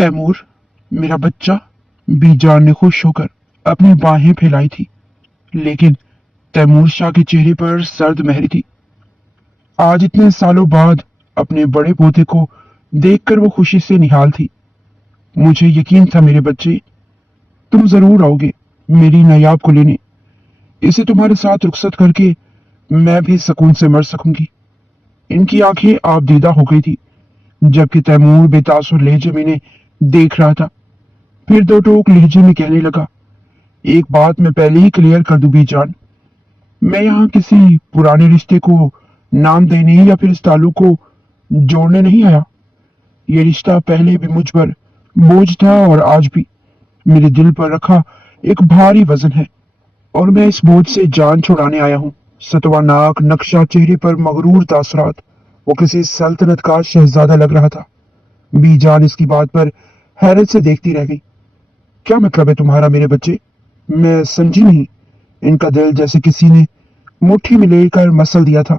तैमूर, मेरा बच्चा। बीजान ने खुश होकर अपनी बाहें फैलाई थी, लेकिन तैमूर शाह के चेहरे पर सर्द मेहर थी। आज इतने सालों बाद अपने बड़े पोते को देखकर वो खुशी से निहाल थी। मुझे यकीन था मेरे बच्चे, तुम जरूर आओगे मेरी नायाब को लेने। इसे तुम्हारे साथ रुखसत करके मैं भी सुकून से मर सकूंगी। इनकी आंखें आबदीदा हो गई थी, जबकि तैमूर बेतासुर लहजे में इन्हें देख रहा था। फिर दो टोक लहजे में कहने लगा, एक बात मैं पहले ही क्लियर कर दूं बीजान, मैं यहाँ किसी पुराने रिश्ते को नाम देने या फिर इस ताल्लुक को जोड़ने नहीं आया। ये रिश्ता पहले भी मुझ पर बोझ था और आज भी मेरे दिल पर रखा एक भारी वजन है, और मैं इस बोझ से जान छुड़ाने आया हूँ। सतवा नाक, नक्शा, चेहरे पर मगरूर तासरात, वो किसी सल्तनत का शहजादा लग रहा था। बीजान इसकी बात पर हैरत से देखती रह गई। क्या मतलब है तुम्हारा मेरे बच्चे? मैं समझी नहीं। इनका दिल जैसे किसी ने मुट्ठी में लेकर मसल दिया था।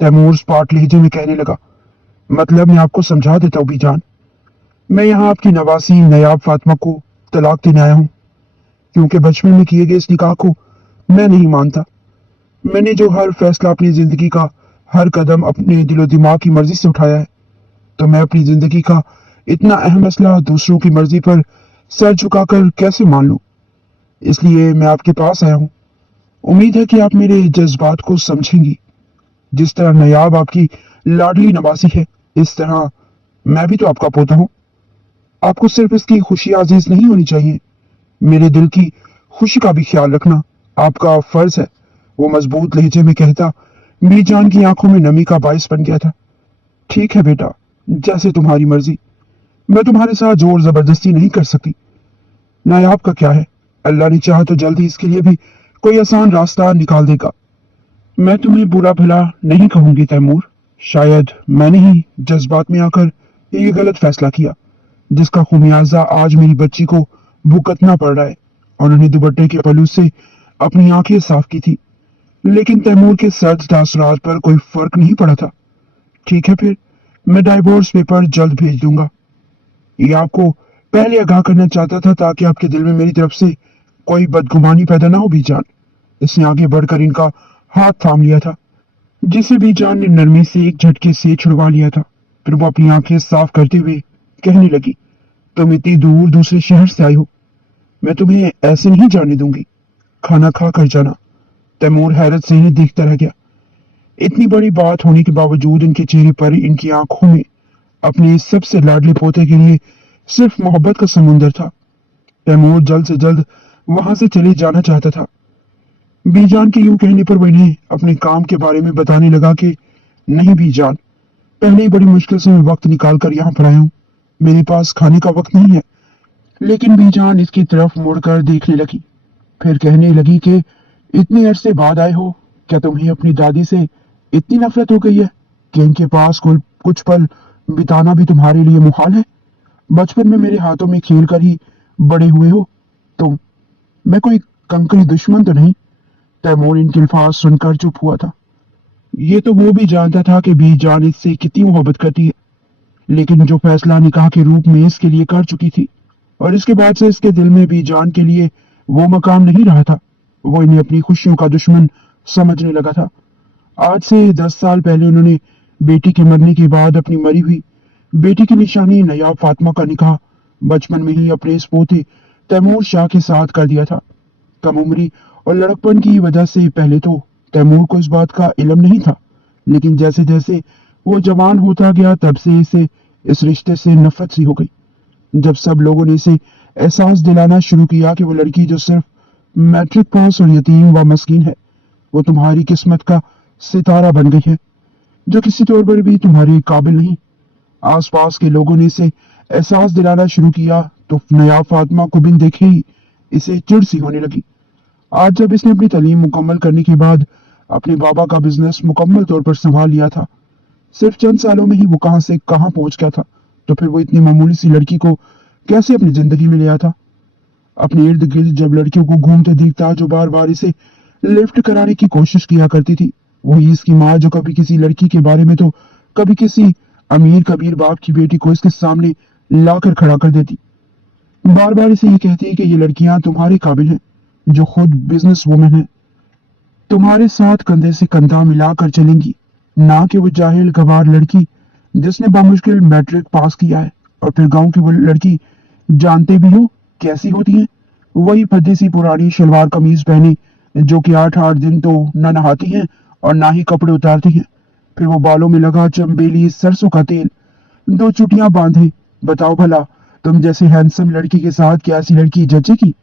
तैमूर स्पाट लहजे में कहने लगा, मतलब मैं आपको समझा देता हूँ बीजान। मैं यहाँ आपकी नवासी नयाब फातिमा को तलाक देने आया हूँ, क्योंकि बचपन में किए गए इस निकाह को मैं नहीं मानता। मैंने जो हर फैसला अपनी जिंदगी का, हर कदम अपने दिलो दिमाग की मर्जी से उठाया है, तो मैं अपनी जिंदगी का इतना अहम मसला दूसरों की मर्जी पर सर झुकाकर कैसे मान लूं? इसलिए मैं आपके पास आया हूं। उम्मीद है कि आप मेरे जज्बात को समझेंगी। जिस तरह नयाब आपकी लाडली नवासी है, इस तरह मैं भी तो आपका पोता हूं। आपको सिर्फ इसकी खुशी आजीज नहीं होनी चाहिए, मेरे दिल की खुशी का भी ख्याल रखना आपका फर्ज है। वो मजबूत लहजे में कहता बीजान की आंखों में नमी का बायस बन गया था। ठीक है बेटा, जैसे तुम्हारी मर्जी। मैं तुम्हारे साथ जोर जबरदस्ती नहीं कर सकती। नायाब का क्या है, अल्लाह ने चाहा तो जल्दी इसके लिए भी कोई आसान रास्ता निकाल देगा। मैं तुम्हें बुरा भला नहीं कहूंगी तैमूर। शायद मैंने ही जज्बात में आकर ये गलत फैसला किया, जिसका खुमियाजा आज मेरी बच्ची को भुगतना पड़ रहा है। और उन्हें दुपट्टे के पल्लू से अपनी आंखें साफ की थी, लेकिन तैमूर के सर्द तासरात पर कोई फर्क नहीं पड़ा था। ठीक है, फिर मैं डाइवोर्स पेपर जल्द भेज दूंगा। ये आपको पहले आगाह करना चाहता था, ताकि आपके दिल में मेरी तरफ से कोई बदगुमानी पैदा ना हो बीजान। इसने आगे बढ़कर इनका हाथ थाम लिया था, जिसे बीजान ने नरमी से एक झटके से छुड़वा लिया था। फिर वो अपनी आंखें साफ करते हुए कहने लगी, तुम इतनी दूर दूसरे शहर से आई हो, मैं तुम्हें ऐसे नहीं जाने दूंगी। खाना खा कर जाना। तैमूर हैरत से ही देखता रह गया। इतनी बड़ी बात होने के बावजूद इनके चेहरे पर, इनकी आंखों में अपने सबसे लाडले पोते के लिए सिर्फ मोहब्बत का समुंदर था। तैमूर जल्द से जल्द वहां से चले जाना चाहता था। बीजान के यूं कहने पर वो इन्हें अपने काम के बारे में बताने लगा कि नहीं बीजान, पहले ही बड़ी मुश्किल से मैं वक्त निकाल कर यहाँ पर आया हूँ, मेरे पास खाने का वक्त नहीं है। लेकिन बीजान इसकी तरफ मुड़कर देखने लगी। फिर कहने लगी कि इतने अरसे बाद आए हो, क्या तुम्हें अपनी दादी से इतनी नफरत हो गई है कि इनके पास कुछ पल बिताना भी तुम्हारे लिए मुहाल है? बचपन में मेरे हाथों में खेल कर ही बड़े हुए हो तुम। मैं कोई कंकरी दुश्मन तो नहीं। तैमूर इनके अल्फाज सुनकर चुप हुआ था। ये तो वो भी जानता था कि बीजान इससे कितनी मोहब्बत करती है, लेकिन जो फैसला निकाह के रूप में इसके लिए कर चुकी थी, और इसके बाद से इसके दिल में बीजान के लिए वो मकाम नहीं रहा था। वो इन्हें अपनी खुशियों का दुश्मन समझने लगा था। आज से 10 साल पहले उन्होंने बेटी के मरने के बाद अपनी मरी हुई बेटी की निशानी नयाब फातिमा का निकाह बचपन में ही अपने इस पोते तैमूर शाह के साथ कर दिया था। कम उम्री और लड़कपन की वजह से पहले तो तैमूर को इस बात का इल्म नहीं था, लेकिन जैसे जैसे वो जवान होता गया, तब से इसे इस रिश्ते से नफरत सी हो गई। जब सब लोगों ने इसे एहसास दिलाना शुरू किया कि वो लड़की जो सिर्फ मैट्रिक पास और यतीम व मस्कीन है, वो तुम्हारी किस्मत का सितारा बन गई है, जो किसी तौर पर भी तुम्हारे काबिल नहीं। आसपास के लोगों ने इसे एहसास दिलाना शुरू किया, तो नयाब फातिमा को बिन देखे ही इसे चिढ़ सी होने लगी। आज जब इसने अपनी तालीम मुकम्मल करने के बाद अपने बाबा का बिजनेस मुकम्मल तौर पर संभाल लिया था, सिर्फ चंद सालों में ही वो कहां से कहां पहुंच गया था, तो फिर वो इतनी मामूली सी लड़की को कैसे अपनी जिंदगी में ले आता? अपने इर्द गिर्द जब लड़कियों को घूमते देखता, जो बार बार इसे लिफ्ट कराने की कोशिश किया करती थी, वही इसकी माँ, जो कभी किसी लड़की के बारे में तो कभी किसी अमीर कबीर बाप की बेटी को इसके सामने लाकर खड़ा कर देती। बार बार इसे ये कहती कि ये लड़कियां तुम्हारे काबिल हैं, जो खुद बिजनेस वुमेन है, तुम्हारे साथ कंधे से कंधा मिलाकर चलेंगी, ना कि वो जाहिल गवार लड़की जिसने बामुश्किल मैट्रिक पास किया है। और फिर गांव की वो लड़की, जानते भी हो कैसी होती है, वही भद्दी सी पुरानी शलवार कमीज पहने, जो कि 8-8 दिन तो न नहाती हैं और ना ही कपड़े उतारती हैं। फिर वो बालों में लगा चंबेली सरसों का तेल, 2 चुटियां बांधे। बताओ भला, तुम जैसे हैंडसम लड़की के साथ क्या ऐसी लड़की जचेगी?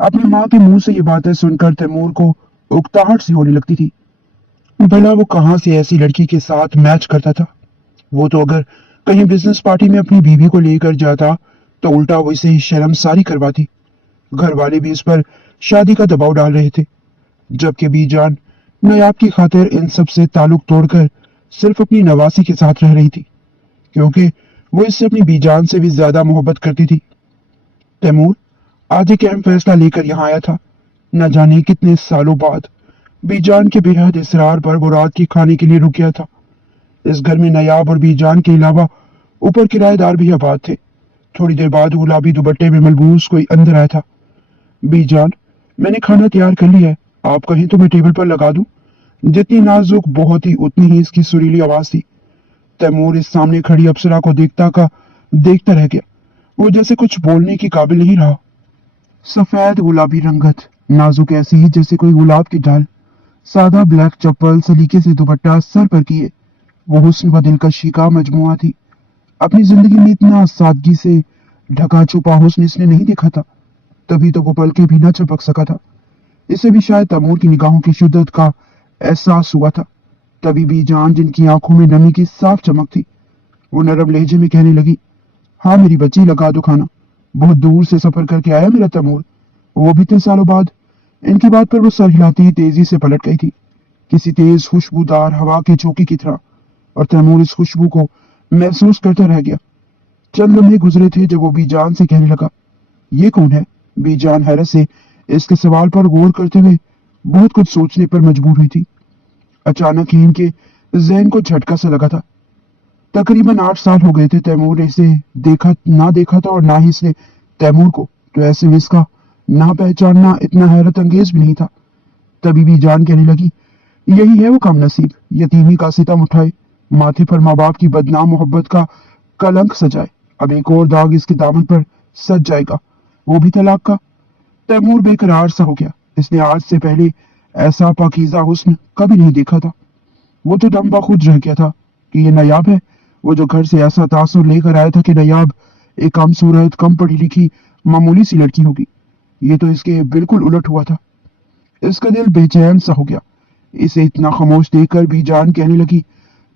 अपनी माँ के मुंह से ये बातें सुनकर तैमूर को उकताहट सी होने लगती थी। भला वो कहाँ से ऐसी लड़की के साथ मैच करता था? वो तो अगर कहीं बिजनेस पार्टी में अपनी बीवी को लेकर जाता तो उल्टा वो इसे शर्मसारी करवाती। घर वाले भी इस पर शादी का दबाव डाल रहे थे, जबकि बीजान नायाब की खातिर इन सब से ताल्लुक तोड़कर सिर्फ अपनी नवासी के साथ रह रही थी, क्योंकि वो इससे अपनी बीजान से भी ज्यादा मोहब्बत करती थी। तैमूर आज एक अहम फैसला लेकर यहाँ आया था। न जाने कितने सालों बाद बीजान के बेहद इसरार पर वो रात के खाने के लिए रुक गया था। इस घर में नायाब और बीजान के अलावा ऊपर किराएदार भी आबाद थे। थोड़ी देर बाद गुलाबी दुपट्टे में मलबूस कोई अंदर आया था। बीजान, मैंने खाना तैयार कर लिया है, आप कहें तो मैं टेबल पर लगा दूं? जितनी नाजुक बहुत ही उतनी ही इसकी सुरीली आवाज थी। तैमूर इस सामने खड़ी अप्सरा को देखता रह गया। वो जैसे कुछ बोलने की काबिल नहीं रहा। सफेद गुलाबी रंगत, नाजुक ऐसी ही जैसे कोई गुलाब की डाल, सादा ब्लैक चप्पल, सलीके से दुपट्टा सर पर किए, वो हुस्न व दिलकशी का मजमुआ थी। अपनी जिंदगी में इतना सादगी से ढका छुपा हुस्न इसने नहीं देखा था, तभी तो वो पल के भी न झपक सका था। इसे भी शायद तैमूर की निगाहों की शिद्दत का एहसास हुआ था। तभी भी जान, जिनकी आंखों में नमी की साफ चमक थी, वो नरम लहजे में कहने लगी, हाँ मेरी बच्ची, लगा दो खाना। बहुत दूर से सफर करके आया मेरा तैमूर, वो भी 3 सालों बाद। इनकी बात पर वो सर हिलाती तेजी से पलट गई थी, किसी तेज खुशबूदार हवा के झोंके की तरह, और तैमूर इस खुशबू को महसूस करता रह गया। चंद लम्हे गुजरे थे जब वो बीजान से कहने लगा, ये कौन है? बीजान हैरत से इसके सवाल पर गौर करते हुए बहुत कुछ सोचने पर मजबूर हुई थी। अचानक ही इनके जहन को झटका सा लगा था। तकरीबन 8 साल हो गए थे तैमूर ने इसे देखा था, और ना ही इसने तैमूर को, तो ऐसे में इसका ना पहचानना इतना हैरत अंगेज भी नहीं था। तभी भी जान कहने लगी, यही है वो कम नसीब, यतीमी का सितम उठाए, माथे पर माँ बाप की बदनाम मोहब्बत का कलंक सजाए। अब एक और दाग इसके दामन पर सज जाएगा, वो भी तलाक का। तैमूर बेकरार सा हो गया। इसने आज से पहले ऐसा पाकीज़ा हुस्न कभी नहीं देखा था। वो तो दम बखुद रह गया था कि ये नायाब है, वो जो घर से ऐसा तासुर लेकर आया था कि नायाब एक कम सूरत, कम पढ़ी लिखी, मामूली सी लड़की होगी। ये तो इसके बिल्कुल उलट हुआ था। इसका दिल बेचैन सा हो गया। इसे इतना खामोश देखकर भी जान कहने लगी,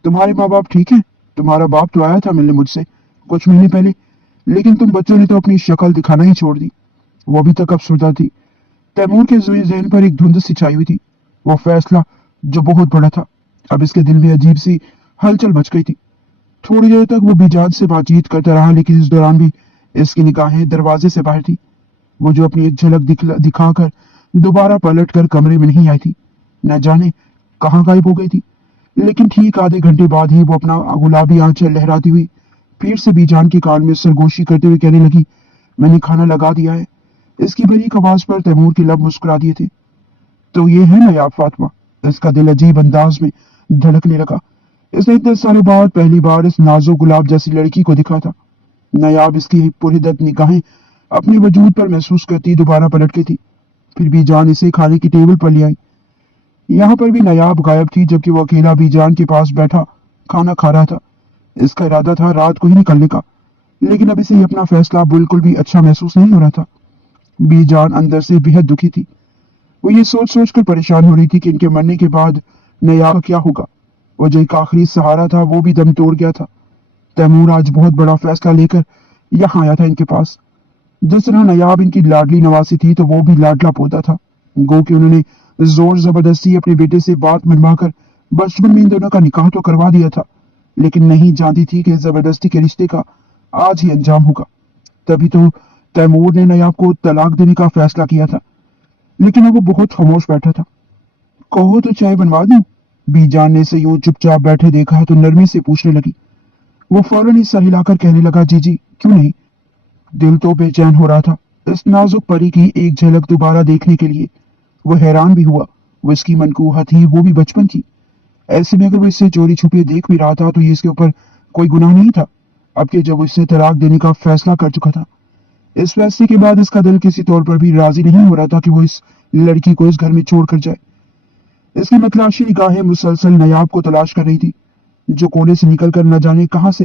तुम्हारे माँ बाप ठीक है? तुम्हारा बाप तो आया था मिलने मुझसे कुछ महीने पहले, लेकिन तुम बच्चों ने तो अपनी शक्ल दिखाना ही छोड़ दी। वो अभी तक अफसरदा थी। तैमूर के ज़हन पर एक धुंध सी छाई हुई थी। वो फैसला जो बहुत बड़ा था, अब इसके दिल में अजीब सी हलचल मच गई थी। थोड़ी देर तक वो बीजान से बातचीत करता रहा, लेकिन इस दौरान भी इसकी निगाहें दरवाजे से बाहर थी। वो जो अपनी एक झलक दिखाकर दोबारा पलट कर कमरे में नहीं आई थी, न जाने कहाँ गायब हो गई थी। लेकिन ठीक आधे घंटे बाद ही वो अपना गुलाबी आंचल लहराती हुई फिर से बीजान के कान में सरगोशी करते हुए कहने लगी, मैंने खाना लगा दिया है। इसकी बारीक आवाज पर तैमूर के लब मुस्कुरा दिए थे। तो ये है नायाब फातिमा। इसका दिल अजीब अंदाज में धड़कने लगा। इसने 10 सालों बाद पहली बार इस नाजुक गुलाब जैसी लड़की को दिखा था। नायाब इसकी पुरहिदत निगाहें अपने वजूद पर महसूस करती दोबारा पलट गई थी। फिर भी जान इसे खाने की टेबल पर ले आई। यहाँ पर भी नायाब गायब थी, जबकि वो अकेला बीजान के पास बैठा खाना खा रहा था। इसका इरादा था रात को ही निकलने का, लेकिन अब इसे अपना फैसला बिल्कुल भी अच्छा महसूस नहीं हो रहा था। बीजान अंदर से बेहद दुखी थी। वो ये सोच सोच कर परेशान हो रही थी कि इनके मरने के बाद नायाब का क्या होगा। वो जो एक आखिरी सहारा था, वो भी दम तोड़ गया था। तैमूर आज बहुत बड़ा फैसला लेकर यहाँ आया था इनके पास। जिस तरह नायाब इनकी लाडली नवासी थी, तो वो भी लाडला पोता था। गो कि उन्होंने जोर जबरदस्ती अपने बेटे से बात मनवाकर बचपन में इन दोनों का निकाह तो करवा दिया था, लेकिन नहीं जानती थी कि जबरदस्ती के रिश्ते का आज ही अंजाम होगा। तभी तो तैमूर ने नायाब को तलाक देने का फैसला किया था। लेकिन अब वो बहुत खामोश बैठा था। कहो तो चाय बनवा दूं? बीजान ने इसे यूं चुपचाप बैठे देखा तो नरमी से पूछने लगी। वो फौरन ही सर हिलाकर कहने लगा, जी जी, क्यों नहीं। दिल तो बेचैन हो रहा था इस नाजुक परी की एक झलक दोबारा देखने के लिए। वो हैरान भी हुआ, वो इसकी मनकूहा थी, वो भी बचपन की। ऐसे में अगर वो इससे चोरी छुपे देख भी रहा था तो ये इसके ऊपर कोई गुनाह नहीं था, अब कि जब वो इससे तलाक देने का फैसला कर चुका था। इस फैसले के बाद इसका दिल किसी तौर पर भी राजी नहीं हो रहा था कि वो इस लड़की को इस घर में छोड़ कर जाए। इसकी मतलाशी निगाहें मुसलसल नायाब को तलाश कर रही थी, जो कोने से निकलकर न जाने कहां से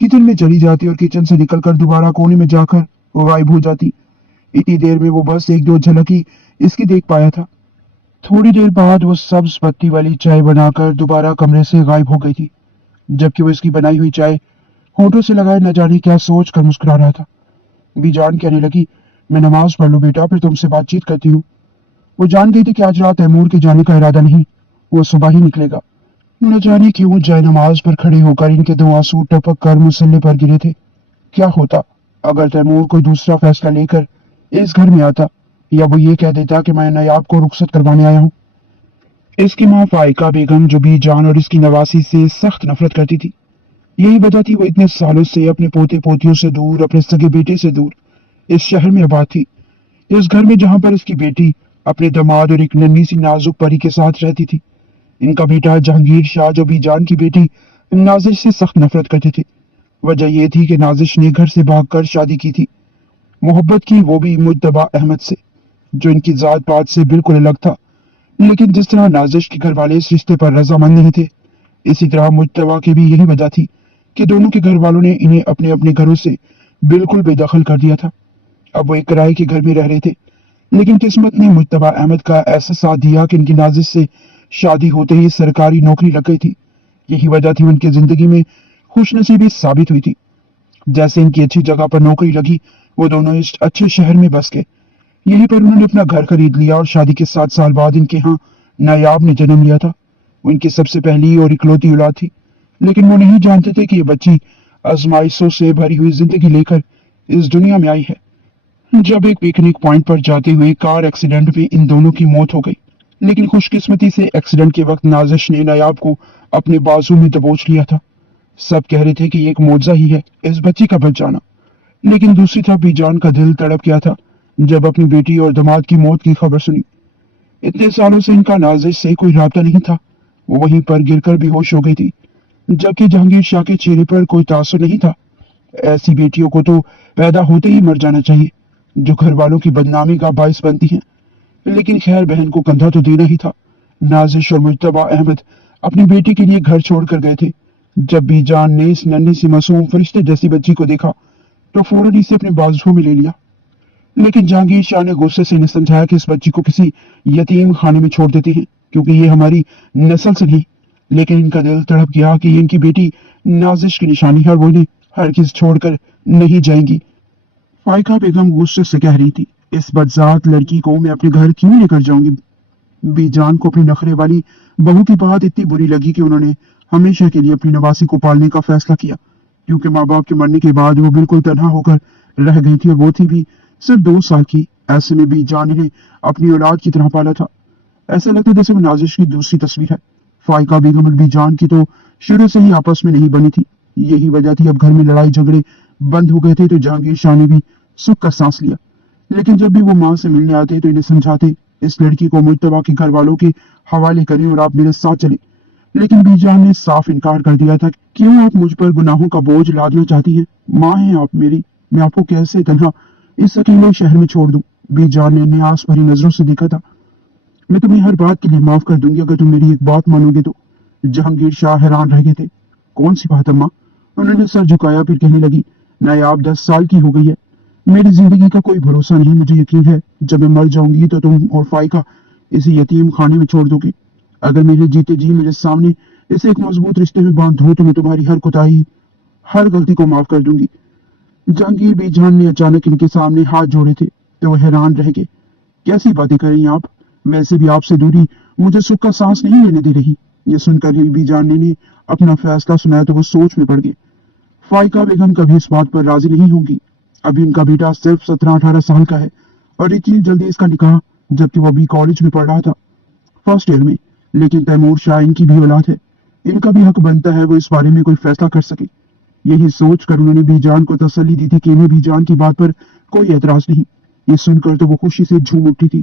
किचन में चली जाती और किचन से निकलकर दोबारा कोने में जाकर गायब हो जाती। इतनी देर में वो बस एक दो झलक ही इसकी देख पाया था। थोड़ी देर बाद वो सब्ज पत्ती वाली चाय बनाकर दोबारा कमरे से गायब हो गई थी, जबकि वो इसकी बनाई हुई चाय होठों से लगाए न जाने क्या सोच कर मुस्कुरा रहा था। बीजान कहने लगी, मैं नमाज पढ़ लूं बेटा, फिर तुमसे बातचीत करती हूँ। वो जान गई थी कि आज रात तैमूर के जाने का इरादा नहीं, वो सुबह ही निकलेगा। न जाने क्यों जाए नमाज पर खड़े होकर इनके दो आंसू टपक कर मुसल्ले पर गिरे थे। क्या होता अगर तैमूर कोई दूसरा फैसला लेकर इस घर में आता, या वो ये कह देता कि मैं नायाब को रुखसत करवाने आया हूँ। इसकी माँ फाइका बेगम, जो बीजान और इसकी नवासी से सख्त नफरत करती थी, यही वजह थी वो इतने सालों से अपने पोते पोतियों से दूर, अपने सगे बेटे से दूर इस शहर में आबाद थी, इस घर में जहां पर इसकी बेटी अपने दामाद और एक नन्ही सी नाजुक परी के साथ रहती थी। इनका बेटा जहांगीर शाह, जो बीजान की बेटी नाजिश से सख्त नफरत करते थे। वजह यह थी कि नाजिश ने घर से भागकर शादी की थी, मोहब्बत की, वो भी मुज्तबा अहमद से, जो इनकी जात पात से बिल्कुल अलग था। लेकिन जिस तरह नाजिश के घर वाले इस रिश्ते पर रजामंद नहीं थे, इसी तरह मुज्तबा की भी यही वजह थी कि दोनों के घर वालों ने इन्हें अपने अपने घरों से बिल्कुल बेदखल कर दिया था। अब वो एक किराए के घर में रह रहे थे, लेकिन किस्मत ने मुज्तबा अहमद का ऐसा साथ दिया कि इनकी नाजिश से शादी होते ही सरकारी नौकरी लग गई थी। यही वजह थी उनकी जिंदगी में खुशनसीबी साबित हुई थी। जैसे इनकी अच्छी जगह पर नौकरी लगी, वो दोनों इस अच्छे शहर में बस गए। यहीं पर उन्होंने अपना घर खरीद लिया और शादी के 7 साल बाद इनके यहाँ नायाब ने जन्म लिया था। वो इनकी सबसे पहली और इकलौती औलाद थी, लेकिन वो नहीं जानते थे कि ये बच्ची आजमाइशों से भरी हुई जिंदगी लेकर इस दुनिया में आई है। जब एक पिकनिक पॉइंट पर जाते हुए कार एक्सीडेंट में इन दोनों की मौत हो गई, लेकिन खुशकिस्मती से एक्सीडेंट के वक्त नाजिश ने नायाब को अपने बाजू में दबोच लिया था। सब कह रहे थे कि ये एक मौजज़ा ही है, इस बच्ची का बच जाना। लेकिन दूसरी तरफ बीजान का दिल तड़प गया था जब अपनी बेटी और दामाद की मौत की खबर सुनी। इतने सालों से इनका नाजिश से कोई राब्ता नहीं था, वो वहीं पर गिरकर बेहोश हो गई थी, जबकि जहांगीर शाह के चेहरे पर कोई तासुर नहीं था। ऐसी बेटियों को तो पैदा होते ही मर जाना चाहिए, जो घर वालों की बदनामी का बायस बनती हैं। लेकिन खैर, बहन को कंधा तो देना ही था। नाजिश और मुज्तबा अहमद अपनी बेटी के लिए घर छोड़ कर गए थे। जब बीजान ने इस नन्ही सी मासूम फरिश्ते जैसी बच्ची को देखा तो फौरन इसे अपने बाजुओं में ले लिया। लेकिन जहांगीर शाह ने गुस्से से इन्हें समझाया कि इस बच्ची को किसी यतीम खाने में छोड़ देते हैं, क्योंकि ये हमारी नस्ल से नहीं। लेकिन इनका दिल तड़प गया कि ये इनकी बेटी नाजिश की निशानी है और वो इन्हें हरगिज छोड़कर नहीं जाएंगी। फाइका बेगम गुस्से से कह रही थी, इस बदजात लड़की को मैं अपने घर क्यों लेकर जाऊंगी। बीजान को अपनी नखरे वाली बहू की बात इतनी बुरी लगी कि उन्होंने हमेशा के लिए अपनी नवासी को पालने का फैसला किया, क्योंकि माँ बाप के मरने के बाद वो बिल्कुल तनहा होकर रह गई थी और वो थी भी सिर्फ 2 साल की। ऐसे में बीजान ने अपनी औलाद की तरह पाला था। ऐसा लगता जैसे वो नाजिश की दूसरी तस्वीर है। फाइका बेगम और बीजान की तो शुरू से ही आपस में नहीं बनी थी, यही वजह थी अब घर में लड़ाई झगड़े बंद हो गए थे तो जहांगीर शाह ने भी सुख का सांस लिया। लेकिन जब भी वो माँ से मिलने आते तो इन्हें समझाते, इस लड़की को मुज्तबा के घर वालों के हवाले करें और आप मेरे साथ चले। लेकिन बीजान ने साफ इनकार कर दिया था, क्यों आप मुझ पर गुनाहों का बोझ लादना चाहती हैं। माँ हैं आप मेरी, मैं आपको कैसे तन्हा इस अकेले शहर में छोड़ दूं। बीजान ने न्यास भरी नजरों से देखा था, मैं तुम्हें हर बात के लिए माफ कर दूंगी अगर तुम मेरी एक बात मानोगे तो। जहांगीर शाह हैरान रह गए थे, कौन सी बात अम्मा। उन्होंने सर झुकाया, फिर कहने लगी, नायाब 10 साल की हो गई है, मेरी जिंदगी का कोई भरोसा नहीं। मुझे यकीन है जब मैं मर जाऊंगी तो तुम और फाइका इसे यतीम खाने में छोड़ दोगे। अगर मेरे जीते जी मेरे सामने इसे एक मजबूत रिश्ते में बांध दो तो मैं तुम्हारी हर कोताही, हर गलती को माफ कर दूंगी। जहांगीर बीजान ने अचानक इनके सामने हाथ जोड़े थे तो वह हैरान रह गए, कैसी बातें कर रही हैं आप, वैसे भी आपसे दूरी मुझे सुख का सांस नहीं लेने दे रही। ये सुनकर ही बीजान ने अपना फैसला सुनाया तो वो सोच में पड़ गए। फाइका बेगम कभी इस बात पर राजी नहीं होंगी। अभी उनका बेटा सिर्फ 17-18 साल का है और इतनी जल्दी इसका निकाह, जबकि वो अभी कॉलेज में पढ़ रहा था, फर्स्ट ईयर में। लेकिन तैमूर शाह इनकी भी औलाद है, इनका भी हक बनता है वो इस बारे में कोई फैसला कर सके। यही सोचकर उन्होंने बीजान को तसल्ली दी थी कि इन्हें बीजान की बात पर कोई एतराज नहीं। ये सुनकर तो वो खुशी से झूम उठी थी।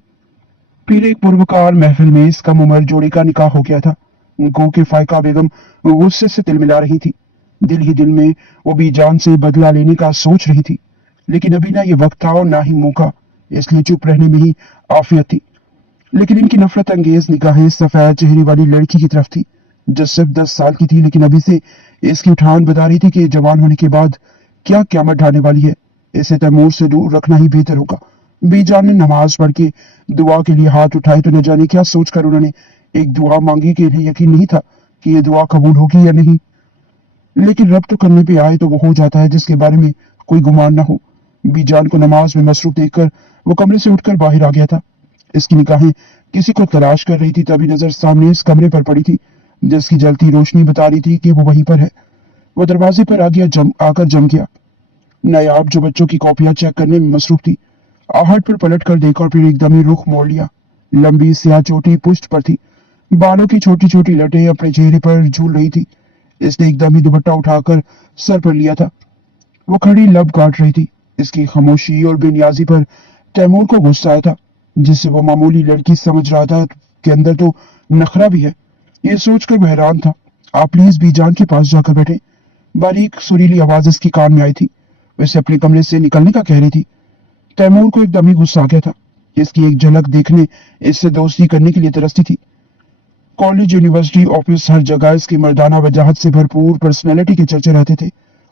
फिर एक पुरवकार महफिल में इस कम उम्र जोड़ी का निकाह हो गया था। गो के फायका बेगम गुस्से से तिलमिला रही थी। दिल ही दिल में वो बीजान से बदला लेने का सोच रही थी, लेकिन अभी ना ये वक्त था और ना ही मौका, इसलिए चुप रहने में ही आफियत थी। लेकिन इनकी नफरत अंगेज निगाहें सफेद चेहरे वाली लड़की की तरफ थी, जो सिर्फ 10 साल की थी, लेकिन अभी से इसकी उठान बता रही थी कि जवान होने के बाद क्या क्यामत ढाने वाली है। इसे तैमूर से दूर रखना ही बेहतर होगा। बीजान ने नमाज पढ़ के दुआ के लिए हाथ उठाए तो न जाने क्या सोचकर उन्होंने एक दुआ मांगी कि इन्हें यकीन नहीं था कि ये दुआ कबूल होगी या नहीं, लेकिन रब तो करने पे आए तो वो हो जाता है जिसके बारे में कोई गुमान ना हो। बीजान को नमाज में मसरूफ देखकर वो कमरे से उठकर बाहर आ गया था। इसकी निगाहें किसी को तलाश कर रही थी, तभी नजर सामने इस कमरे पर पड़ी थी, जिसकी जलती रोशनी बता रही थी कि वो वहीं पर है। वो दरवाजे पर आकर जम गया। नायाब जो बच्चों की कॉपियां चेक करने में मसरूफ थी, आहट पर पलट कर देखा और फिर एकदम ही रुख मोड़ लिया। लंबी स्याह चोटी पुष्ट पर थी, बालों की छोटी छोटी लटें अपने चेहरे पर झूल रही थी। इसने एकदम ही दुपट्टा उठाकर सर पर लिया था। वो खड़ी लब काट रही थी। इसकी खामोशी और बेनियाजी पर तैमूर को गुस्सा आया था, जिससे वो मामूली लड़की समझ रहा था कि अंदर तो नखरा भी है। ये सोचकर वो हैरान था। आप प्लीज बीजान के पास जाकर बैठे। बारीक सुरीली आवाज इसकी कान में आई थी। वैसे अपने कमरे से निकलने का कह रही थी। तैमूर को एकदम ही गुस्सा आ गया था। इसकी एक झलक देखने, इससे दोस्ती करने के लिए तरसती थी। कॉलेज, यूनिवर्सिटी, ऑफिस, हर जगह इसकी मर्दाना वजाहत से भरपूर पर्सनैलिटी के चर्चे रहते थे,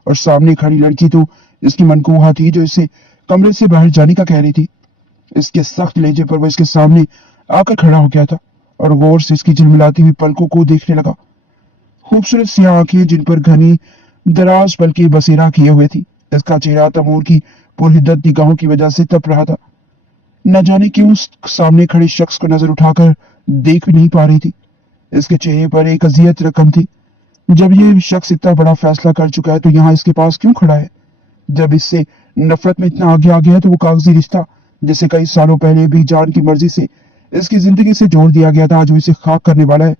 और सामने खड़ी लड़की तो इसकी मनकूहा थी, जो इसे कमरे से बाहर जाने का कह रही थी। इसके सख्त लहजे पर वो इसके सामने आकर खड़ा हो गया था और गौर से इसकी झिलमिलाती हुई पलकों को देखने लगा। खूबसूरत सियाह आंखें जिन पर घनी दराज पलके बसेरा किए हुए थी। इसका चेहरा तैमूर की पुरहिद्दत निगाहों की वजह से तप रहा था। न जाने क्यों सामने खड़े शख्स को नजर उठाकर देख भी नहीं पा रही थी। इसके चेहरे पर एक अजियत रकम थी। जब ये शख्स इतना बड़ा फैसला कर चुका है तो यहाँ इसके पास क्यों खड़ा है? जब इससे नफरत में इतना आगे आ गया है तो वो कागजी रिश्ता, जिसे कई सालों पहले भी जान की मर्जी से इसकी जिंदगी से जोड़ दिया गया था, आज वो इसे खाक करने वाला है।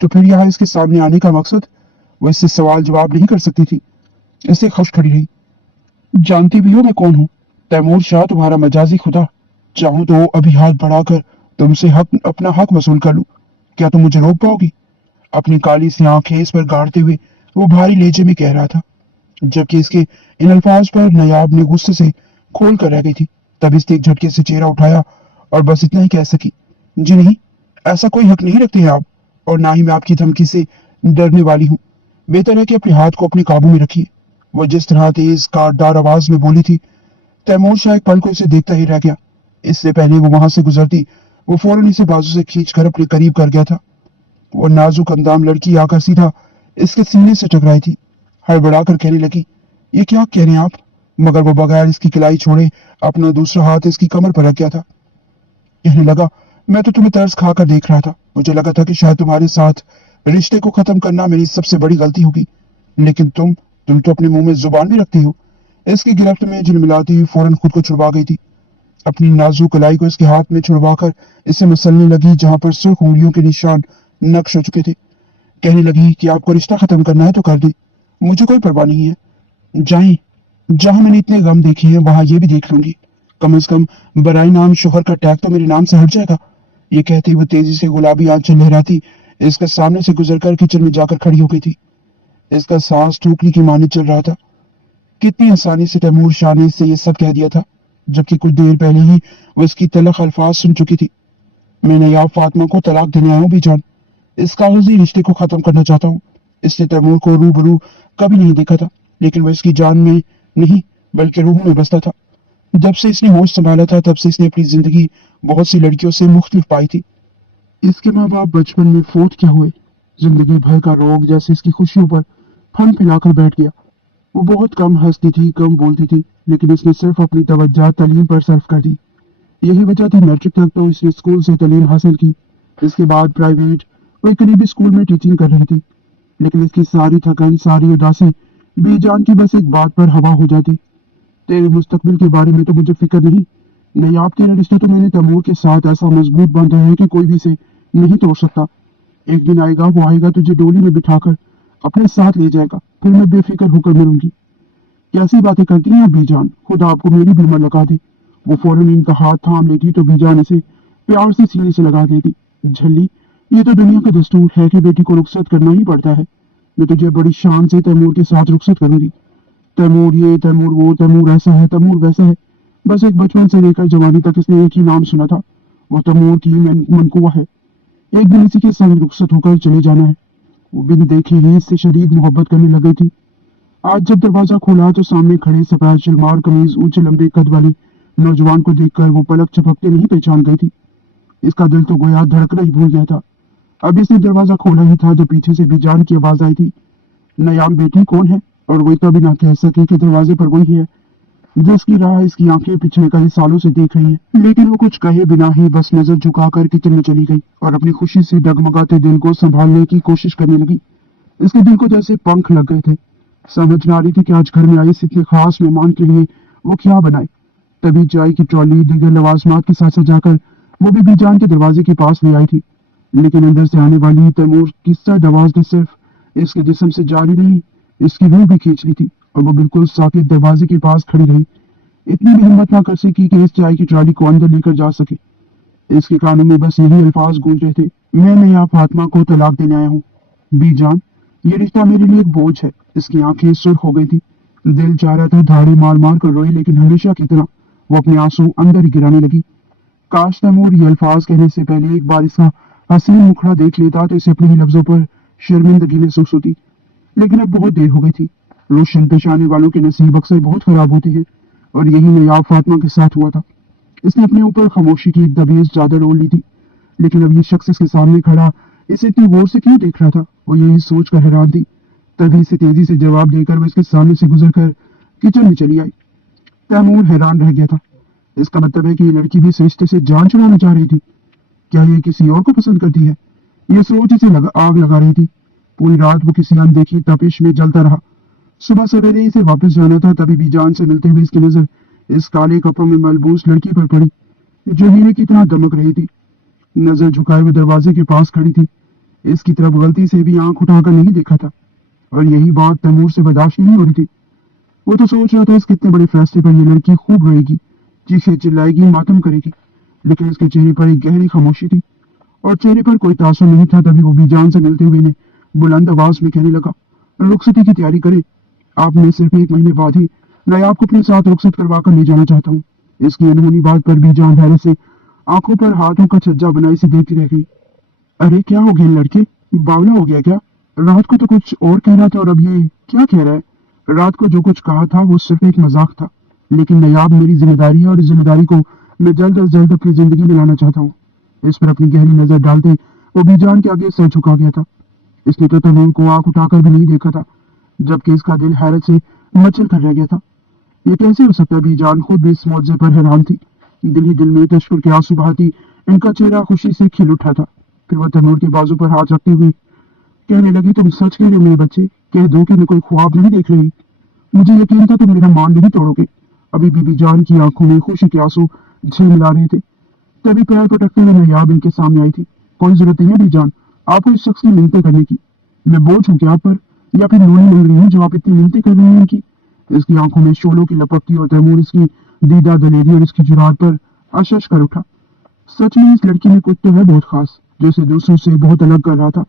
तो फिर यहाँ इसके सामने आने का मकसद? वो इससे सवाल जवाब नहीं कर सकती थी, इससे खुश खड़ी रही। जानती भी हो मैं कौन हूँ? तैमूर शाह, तुम्हारा मजाजी खुदा। चाहूं तो अभी हाथ बढ़ाकर तुमसे अपना हक वसूल कर लूं। क्या तुम मुझे रोक पाओगी? अपनी काली सी आंखें इस पर गाड़ते हुए वो भारी लहजे में कह रहा था, जबकि इसके इन अल्फाज पर नायाब ने गुस्से से खोल कर रह गई थी। तब इसने एक झटके से चेहरा उठाया और बस इतना ही कह सकी, जी नहीं, ऐसा कोई हक नहीं रखते हैं आप, और ना ही मैं आपकी धमकी से डरने वाली हूँ। बेहतर है कि अपने हाथ को अपने काबू में रखिए। वो जिस तरह तेज काटदार आवाज में बोली थी, तैमूर शाह एक पल को इसे देखता ही रह गया। इससे पहले वो वहां से गुजरती, वो फौरन इसे बाजू से खींचकर अपने करीब कर गया था। वो नाजुक अंदाम लड़की आकर सीधा इसके सीने से टकराई थी। हड़बड़ाकर कहने लगी, ये क्या कह रहे हैं आप? मगर वो बगैर इसकी किलाई छोड़े अपना दूसरा हाथ इसकी कमर पर रख गया था। कहने लगा, मैं तो तुम्हें तरस खाकर देख रहा था। मुझे लगा था कि शायद तुम्हारे साथ रिश्ते को खत्म करना मेरी सबसे बड़ी गलती होगी, लेकिन तुम तो अपने मुंह में जुबान भी रखती हो। इसकी गिरफ्त में झिलमिलाती हुई फौरन खुद को छुड़वा गई थी। अपनी नाजुक कलाई को इसके हाथ में छुड़वाकर इसे मसलने लगी, जहां पर सुर्ख उंगलियों के निशान नक्श हो चुके थे। कहने लगी कि आपको रिश्ता खत्म करना है तो कर दे, मुझे कोई परवाह नहीं है। जाएं, जहां मैंने इतने गम देखे हैं वहां ये भी देख लूंगी। कम से कम बराए नाम शोहर का टैग तो मेरे नाम से हट जाएगा। ये कहती वो तेजी से गुलाबी आंचल लहराती इसके सामने से गुजरकर किचन में जाकर खड़ी हो गई थी। इसका सांस ठोकने की माने चल रहा था। कितनी आसानी से तैमूर शाह ने इससे ये सब कह दिया था, जबकि कुछ देर पहले ही वो इसकी तलख अल्फाज सुन चुकी थी। मैं नायाब फातिमा को तलाक देने आया हूँ बीजान। इस कागजी रिश्ते को खत्म करना चाहता हूँ। इसने तैमूर को रूबरू कभी नहीं देखा था, लेकिन वो इसकी जान में नहीं बल्कि रूह में बसता था। जब से इसने होश संभाला था तब से इसने अपनी जिंदगी बहुत सी लड़कियों से मुख्तलिफ पाई थी। इसके माँ बाप बचपन में फोत क्या हुए, जिंदगी भर का रोग जैसे इसकी खुशियों पर फन फैलाकर बैठ गया। वो बहुत कम हंसती थी, कम बोलती थी, लेकिन इसने सिर्फ अपनी तवज्जो तालीम पर सर्फ कर दी। यही वजह थी मैट्रिक तक तो इसने स्कूल से तालीम हासिल की। इसके बाद प्राइवेट कोई करीबी स्कूल में टीचिंग कर रही थी, लेकिन इसकी सारी थकान, सारी उदासी बीजान की बस एक बात पर हवा हो जाती, तेरे मुस्तकबिल के बारे में तो मुझे फिक्र नहीं। नायाब, तेरा रिश्ता तो मैंने तैमूर के साथ ऐसा मजबूत बांधा है कि कोई भी इसे नहीं तोड़ सकता। एक दिन आएगा, वो आएगा तुझे डोली में बिठाकर अपने साथ ले जाएगा, फिर मैं बेफिक्र होकर मरूंगी। कैसी बातें करती हैं आप बीजान, खुदा आपको मेरी भी उम्र लगा दे। वो फौरन इनका हाथ थाम लेती तो बीजान इसे प्यार से सीने से लगा देती। झल्ली, ये तो दुनिया का दस्तूर है कि बेटी को रुखसत करना ही पड़ता है। मैं तुझे बड़ी शान से तैमूर के साथ रुखसत करूंगी। तैमूर ये, तैमूर वो, तैमूर ऐसा है, तैमूर वैसा है। बस एक बचपन से लेकर जवानी तक इसने एक ही नाम सुना था, वो तैमूर की मनकुआ है। एक दिन इसी के संग रुखसत होकर चले जाना है। वो बिन देखे ही इससे शदीद मोहब्बत करने लग गई थी। आज जब दरवाजा खोला तो सामने खड़े सफेद शलवार कमीज ऊंचे लंबे कद वाले नौजवान को देखकर वो पलक झपकते नहीं पहचान गई थी। इसका दिल तो गोया धड़कना ही भूल गया था। अब इसने दरवाजा खोला ही था तो पीछे से बीजान की आवाज आई थी, नयाम बेटी कौन है? और वही तभी ना कह सके कि दरवाजे पर वही है जिसकी राह इसकी आंखें पिछले कई सालों से देख रही हैं। लेकिन वो कुछ कहे बिना ही बस नजर झुकाकर किचन में चली गई और अपनी खुशी से डगमगाते दिल को संभालने की कोशिश करने लगी। इसके दिल को जैसे पंख लग गए थे। समझ ना रही थी कि आज घर में आई इस इतने खास मेहमान के लिए वो क्या बनाए। तभी चाय की ट्रॉली दीगर लवाजमात के साथ सजाकर वो भी बीजान के दरवाजे के पास ले आई थी। लेकिन अंदर से आने वाली तैमूर की सर्द आवाज ने सिर्फ इसके जिस्म से जारी नहीं, इसकी रूह भी खींच ली थी और वो बिल्कुल साकित दरवाजे के पास खड़ी रही। इतनी भी हिम्मत ना कर सकी कि इस चाय की ट्रॉली को अंदर लेकर जा सके। इसके कानों में बस यही अल्फाज गूंज रहे थे, मैं नया फातिमा को तलाक देने आया हूँ। बीजान, ये रिश्ता मेरे लिए एक बोझ है। इसकी आंखें सुर्ख हो गई थी। दिल चाह रहा था धाड़े मार मार कर रोए, लेकिन हमेशा की तरह वो अपने आंसू अंदर ही गिराने लगी। काश तैमूर ये अल्फाज कहने से पहले एक बार इसका हसीन मुखड़ा देख लेता तो इसे अपने ही लफ्जों पर शर्मिंदगी महसूस होती। लेकिन अब बहुत देर हो गई थी। रोशन पेश आने वालों के नसीब अक्सर बहुत खराब होते हैं और यही नयाब फातिमा के साथ हुआ था। इसने अपने ऊपर खामोशी की एक दबीज चादर ओढ़ ली थी, लेकिन अब ये शख्स इसके सामने खड़ा इसे इतनी गौर से क्यों देख रहा था, वो यही सोच कर हैरान थी। तभी इसे तेजी से जवाब देकर वो इसके सामने से गुजर कर किचन में चली आई। तैमूर हैरान रह गया था। इसका मतलब है कि ये लड़की भी इस रिश्ते से जान छुड़ाना चाह रही थी। क्या ये किसी और को पसंद करती है? ये सोच इसे आग लगा रही थी। पूरी रात वो किसी अनदेखी तपिश में जलता रहा। सुबह सवेरे इसे वापस जाना था, तभी बीजान से मिलते हुए इसकी नजर इस काले कपड़ों में मलबूस लड़की पर पड़ी जो हीरे की तरह दमक रही थी। नजर झुकाए हुए दरवाजे के पास खड़ी थी। इसकी तरफ गलती से भी आंख उठाकर नहीं देखा था और यही बात तैमूर से बर्दाश्त नहीं हो रही थी। वो तो सोच रहा था इस कितने बड़े फैसले पर ये लड़की खूब रोएगी, चीखे चिल्लाएगी, मातम करेगी, लेकिन इसके चेहरे पर एक गहरी खामोशी थी और चेहरे पर कोई तासुर नहीं था। तभी वो बीजान से मिलते हुए ने बुलंद आवाज में कहने लगा, रुखसती की तैयारी करें। आप मैं सिर्फ एक महीने बाद ही नयाब को अपने साथ रुखसत करवा कर ले जाना चाहता हूँ। इसकी अनहोनी बात पर बीजान हैरत से आंखों पर हाथों का छज्जा बनाई से देखती रह गई। अरे क्या हो गया लड़के, बावला हो गया क्या? रात को तो कुछ और कह रहा था और अब ये क्या कह रहा है? रात को जो कुछ कहा था वो सिर्फ एक मजाक था, लेकिन नयाब मेरी जिम्मेदारी है और इस जिम्मेदारी को मैं जल्द अज जल्द अपनी जिंदगी में लाना चाहता हूँ। इस पर अपनी गहरी नजर डालते वो बीजान के आगे सर झुका गया था। इसने तो तैमूर को आंख उठाकर भी नहीं देखा था, जबकि इसका दिल हैरत से मचल कर रह गया था। ये कैसे हो सकता है? बीजान खुद भी इस मौजे पर हैरान थी। दिल ही दिल में तशक्कुर के आंसू बहाती इनका चेहरा खुशी से खिल उठा था। फिर वह तैमूर के बाजू पर हाथ रखते हुए कहने लगी, तुम सच कह रहे हो मेरे बच्चे? कह दो कि मैं कोई ख्वाब नहीं देख रही। मुझे यकीन था तुम मेरा मान नहीं तोड़ोगे। अभी बीबी जान की आंखों में खुशी के आंसू झिलमिला रहे थे। तभी पैर पटकते हुए नयाब इनके सामने आई थी। कोई जरूरत नहीं है बीजान आपको इस शख्स की मिन्नतें करने की। मैं बोझ हूँ क्या आप पर, या फिर नूनी मिल रही हूँ जो आप इतनी मिन्नतें कर रही हैं इनकी? इसकी आंखों में शोलों की लपक थी और तैमूर इसकी दीदा दलेरी और इसकी जुरात पर अशश कर उठा। सच में इस लड़की में कुछ तो है बहुत खास जो इसे दूसरों से बहुत अलग कर रहा था।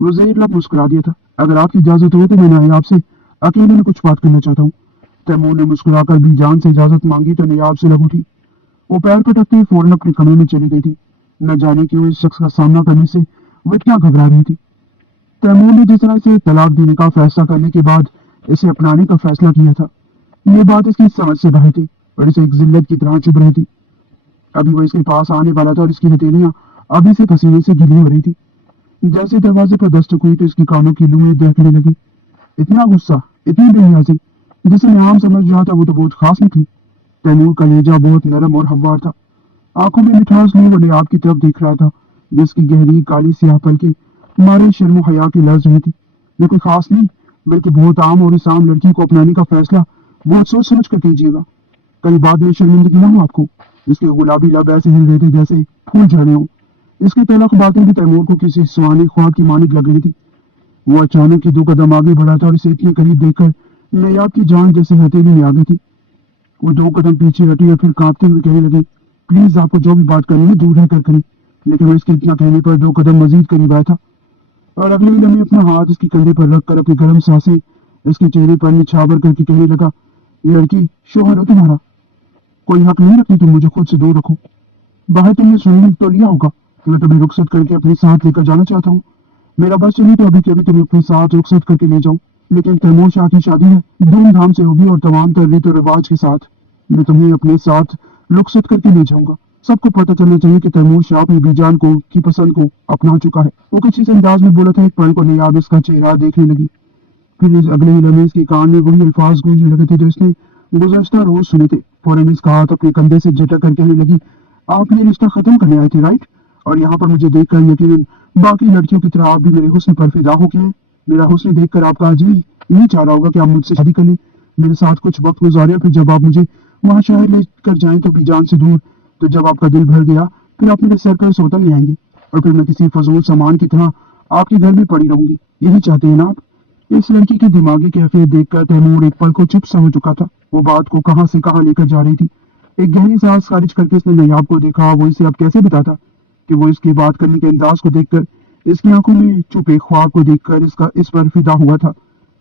वो ज़हीर लब मुस्कुरा दिया था। अगर आपकी इजाजत हो तो मैं आपसे अकेले में कुछ बात करना चाहता हूँ। तैमूर ने मुस्कुराकर भी जान से इजाजत मांगी तो नयाब से लग उठी। वो पैर पटकते फौरन अपने कमरे में चली गई थी। न जाने क्यों इस शख्स का सामना करने से वो इतना घबरा रही थी। तैमूर ने जिस तरह से तलाक देने का फैसला करने के बाद इसे अपनाने का फैसला किया था, ये बात इसकी समझ से बाहर थी और इसे एक जिल्लत की तरह चुभ रही थी। अभी वो इसके पास आने वाला था और इसकी हथेलियां अभी से पसीने से गीली हो रही थी। जैसे दरवाजे पर दस्तक हुई तो इसकी कानों की लुएं दहकने लगी। इतना गुस्सा, इतनी बेनियाजी, जिसे मैं आम समझ रहा था वो तो बहुत खास निकली। तैमूर का लहजा बहुत नरम और हमवार था। आंखों में मिठास नहीं, वो नयाब की तरफ देख रहा था जिसकी गहरी काली सियाह पलकें मारे शर्मो हया की लर्ज रही थी। मैं कोई खास नहीं बल्कि बहुत आम और इस आम लड़की को अपनाने का फैसला बहुत सोच समझ कर कीजिएगा। कई बाद में शर्मिंदगी ना हो आपको। इसके गुलाबी लब ऐसे हिल रहे थे जैसे फूल झड़ रहे हों। इसकी तलख बातें भी तैमूर को किसी सुहाने ख्वाब की मानिक लग रही थी। वो अचानक ही 2 कदम आगे बढ़ा था और इसे इतने करीब देखकर नयाब की जान जैसे हथेली में आ गई थी। वो 2 कदम पीछे हटी और फिर कांपते हुए कहने लगी, प्लीज आपको जो भी बात करनी है दूर रहकर करें। लेकिन वो इसके इतना कहने पर 2 कदम मजीद करीब आया था और अगले ही लम्हे अपना हाथ इसके कंधे पर रखकर अपनी गर्म सांसें इसके चेहरे पर निछावर करके कहने लगा, लड़की शोहर हो तुम्हारा, कोई हक नहीं रखती तुम मुझे खुद से दूर रखो। बाहर तुमने सुन तो लिया होगा कि मैं तुम्हें रुखसत करके अपने साथ लेकर जाना चाहता हूँ। मेरा बस चली तो अभी के अभी तुम्हें अपने साथ रुखसत करके ले जाऊं, लेकिन तैमूर शाह की शादी है, धूमधाम से होगी और तमाम तर रीत और रिवाज के साथ मैं तुम्हें अपने साथ रुखसत करके ले जाऊंगा। सबको पता चलना चाहिए कि तैमूर शाह अपनी बीजान को की पसंद को अपना चुका है। वो कुछ इस अंदाज में बोला था, एक पल को नयाब इसका चेहरा देखने लगी। फिर इस अगले ही लम्हे इसके कान में वही अल्फाज गूंजने लगे थे जो इसने गुज़श्ता रोज सुने थे। फौरन इसका हाथ अपने कंधे से झटक कर कहने लगी, आप ये रिश्ता खत्म करने आए थे राइट? और यहाँ पर मुझे देखकर यकीनन बाकी लड़कियों की तरह आप भी मेरे हुस्न पर फिदा हो गए हैं। मेरा हुस्न देखकर आपका जी नहीं चाह रहा होगा कि आप मुझसे शादी कर लें, मेरे साथ कुछ वक्त गुजारे और फिर जब आप मुझे वहाँ शहर लेकर जाएं तो बीजान से दूर, तो जब आपका दिल भर गया फिर आप मेरे सर पर सोता नहीं आएंगे और फिर मैं किसी फजूल सामान की तरह आपके घर में पड़ी रहूंगी। यही चाहते हैं ना आप? इस लड़की की दिमागी कैफियत देखकर तैमूर एक पल को चुप सा हो चुका था। वो बात को कहां से कहां लेकर जा रही थी। एक गहरी सांस खारिज करके इसने नयाब को देखा। वो इसे अब कैसे बताता कि वो इसके बात करने के अंदाज को देखकर, इसकी आंखों में छुपे ख्वाब को देखकर इसका इस पर फिदा हुआ था।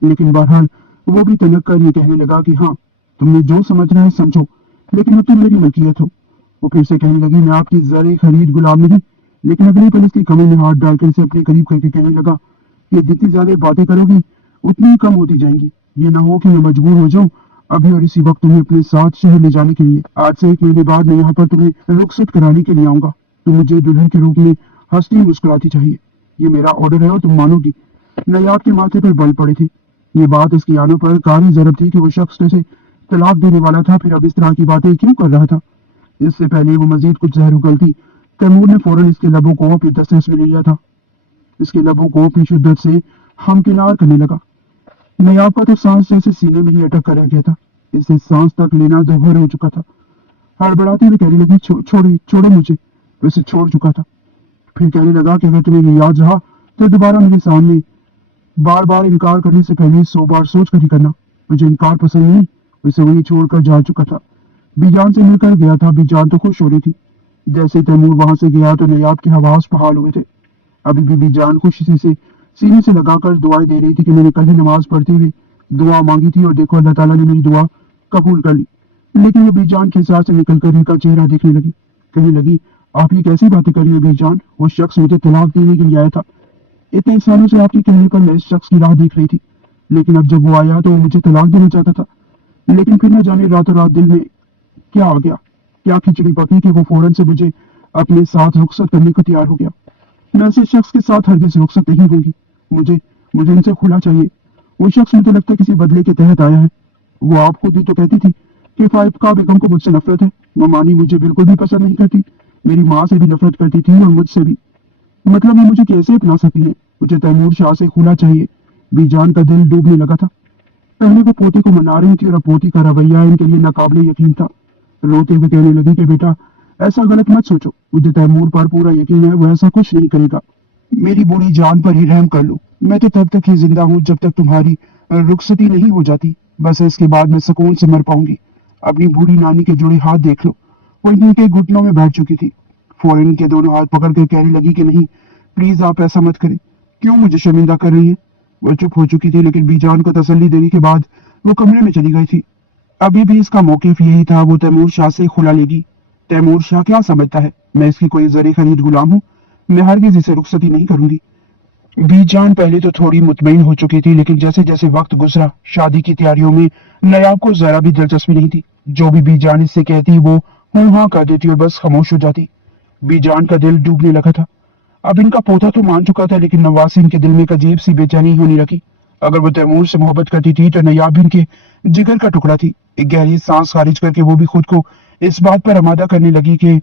लेकिन बहरहाल वो भी तनक कर ये कहने लगा कि हाँ, तुमने जो समझना है समझो, लेकिन अब तुम मेरी मलकियत हो। वो फिर से कहने लगी, मैं आपकी ज़रे खरीद गुलाम नहीं। लेकिन अगली पल इसकी कमर में हाथ डालकर इसे अपने करीब करके कहने लगा, ये जितनी ज्यादा बातें करोगी उतनी ही कम होती जाएंगी। ये ना हो कि मैं मजबूर हो जाऊं अभी और इसी वक्त तुम्हें अपने साथ शहर ले जाने के लिए। आज से 1 महीने बाद मैं यहाँ पर तुम्हें रुखसत कराने के लिए आऊंगा। तुम मुझे दुल्हन के रूप में हंसती मुस्कुराती चाहिए। ये मेरा ऑर्डर है और तुम मानोगी। नयाब के माथे पर बल पड़ी थी। ये बात इसकी आनों पर कारी जरब थी कि वो शख्स जैसे तलाक देने वाला था फिर अब इस तरह की बातें क्यों कर रहा था। इससे पहले वो मजीद कुछ जहर उगलती, तैमूर ने फौरन इसके लबों को अपनी दस्तरस में ले लिया था। इसके लबों को अपनी शिद्दत से हमकिनार करने लगा। नयाब का तो सांस जैसे सीने में ही अटक कर रह गया था। इससे सांस तक लेना दोहर हो चुका था। हड़बड़ाते हुए कहने लगी, छोड़ो मुझे। वैसे छोड़ चुका था। फिर कहने लगा कि अगर तुम्हें ये याद रहा तो दोबारा मेरे सामने बार बार इनकार करने से पहले 100 बार सोच कर ही करना। मुझे इनकार पसंद नहीं। उसे वही छोड़कर जा चुका था। बीजान से मिलकर गया था। बीजान तो खुश हो रही थी। जैसे तैमूर वहां से गया तो नयाब के हवास बहाल हुए थे। अभी भी बीजान खुशी से सीने से लगाकर दुआएं दे रही थी कि मैंने कल ही नमाज पढ़ते हुए दुआ मांगी थी और देखो अल्लाह ताला ने मेरी दुआ कबूल कर ली। लेकिन वो बीजान के साथ से निकलकर इनका चेहरा देखने लगी। कहने लगी, आप ये कैसी बातें कर रही हो बीजान? वो शख्स मुझे तलाक देने के लिए आया था। इतने सालों से आपके कहने पर मैं इस शख्स की राह देख रही थी, लेकिन अब जब वो आया तो वो मुझे तलाक देना चाहता था। लेकिन फिर न जाने रातों रात दिल में क्या आ गया, क्या खिचड़ी पकी कि वो फौरन से मुझे अपने साथ रुखसत करने को तैयार हो गया। मैं ऐसे शख्स के साथ हरगिज़ रुखसत नहीं होगी। मुझे मुझे इनसे खुला चाहिए। वो शख्स मुझे लगता है किसी बदले के तहत आया है। वो आप खुद ही तो कहती थी कि फाइका बेगम को मुझसे नफरत है। ममानी मुझे बिल्कुल भी पसंद नहीं करती। मेरी माँ से भी नफरत करती थी और मुझसे भी। मतलब वो मुझे कैसे अपना सकती है? मुझे तैमूर शाह से खुला चाहिए। बीजान का दिल डूबने लगा था। पहले वो पोती को मना रही थी और अब पोती का रवैया इनके लिए नाकाबिले यकीन था। रोते हुए कहने लगी कि बेटा ऐसा गलत मत सोचो। मुझे तैमूर पर पूरा यकीन है, वो ऐसा कुछ नहीं करेगा। मेरी बुरी जान पर ही रहम कर लो। मैं तो तब तक ही जिंदा हूँ जब तक तुम्हारी रुखसती नहीं हो जाती। बस इसके बाद मैं सुकून से मर पाऊंगी। अपनी बूढ़ी नानी के जुड़े हाथ देख लो। वो इनके घुटनों में बैठ चुकी थी। फौरन इनके दोनों हाथ पकड़ कर कहने लगी कि नहीं, प्लीज आप ऐसा मत करें। क्यों मुझे शर्मिंदा कर रही है? वो चुप हो चुकी थी, लेकिन बीजान को तसल्ली देने के बाद वो कमरे में चली गई थी। अभी भी इसका मौकिफ यही था, वो तैमूर शाह से खुला लेगी। तैमूर शाह क्या समझता है मैं इसकी कोई ज़रे खरीद गुलाम हूँ? मैं हरगिज़ इसे रुखसती नहीं करूंगी। बीजान पहले तो थोड़ी मुतमईन हो चुकी थी, लेकिन जैसे जैसे वक्त गुजरा शादी की तैयारियों में नयाब को जरा भी दिलचस्पी नहीं थी। जो भी बीजान इससे कहती वो हूं हाँ कर देती और बस खामोश हो जाती। बीजान का दिल डूबने लगा था। अब इनका पोता तो मान चुका था, लेकिन नवासी इनके दिल में एक अजीब सी बेचैनी होने लगी। अगर वो तैमूर से मोहब्बत करती थी तो नयाब इनके जिगर का टुकड़ा थी। एक गहरी सांस खारिज करके वो भी खुद को इस बात पर आमादा करने लगी कि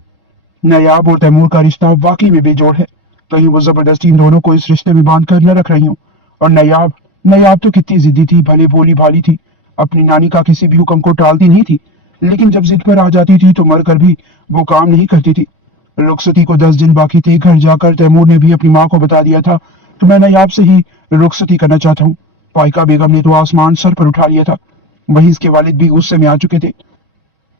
नयाब और तैमूर का रिश्ता वाकई में बेजोड़ है। कहीं वो जबरदस्ती इन दोनों को इस रिश्ते में बांध कर न रख रही हूँ। और नयाब तो कितनी जिद्दी थी, भले भोली भाली थी। अपनी नानी का किसी भी हुक्म को टालती नहीं थी, लेकिन जब जिद पर आ जाती थी तो मर कर भी वो काम नहीं करती थी। रुखसती को 10 दिन बाकी थे। घर जाकर तैमूर ने भी अपनी माँ को बता दिया था तो मैं नायाब से ही रुखसती करना चाहता हूँ। फाइका बेगम ने तो आसमान सर पर उठा लिया था। वहीं इसके वालिद भी गुस्से में आ चुके थे।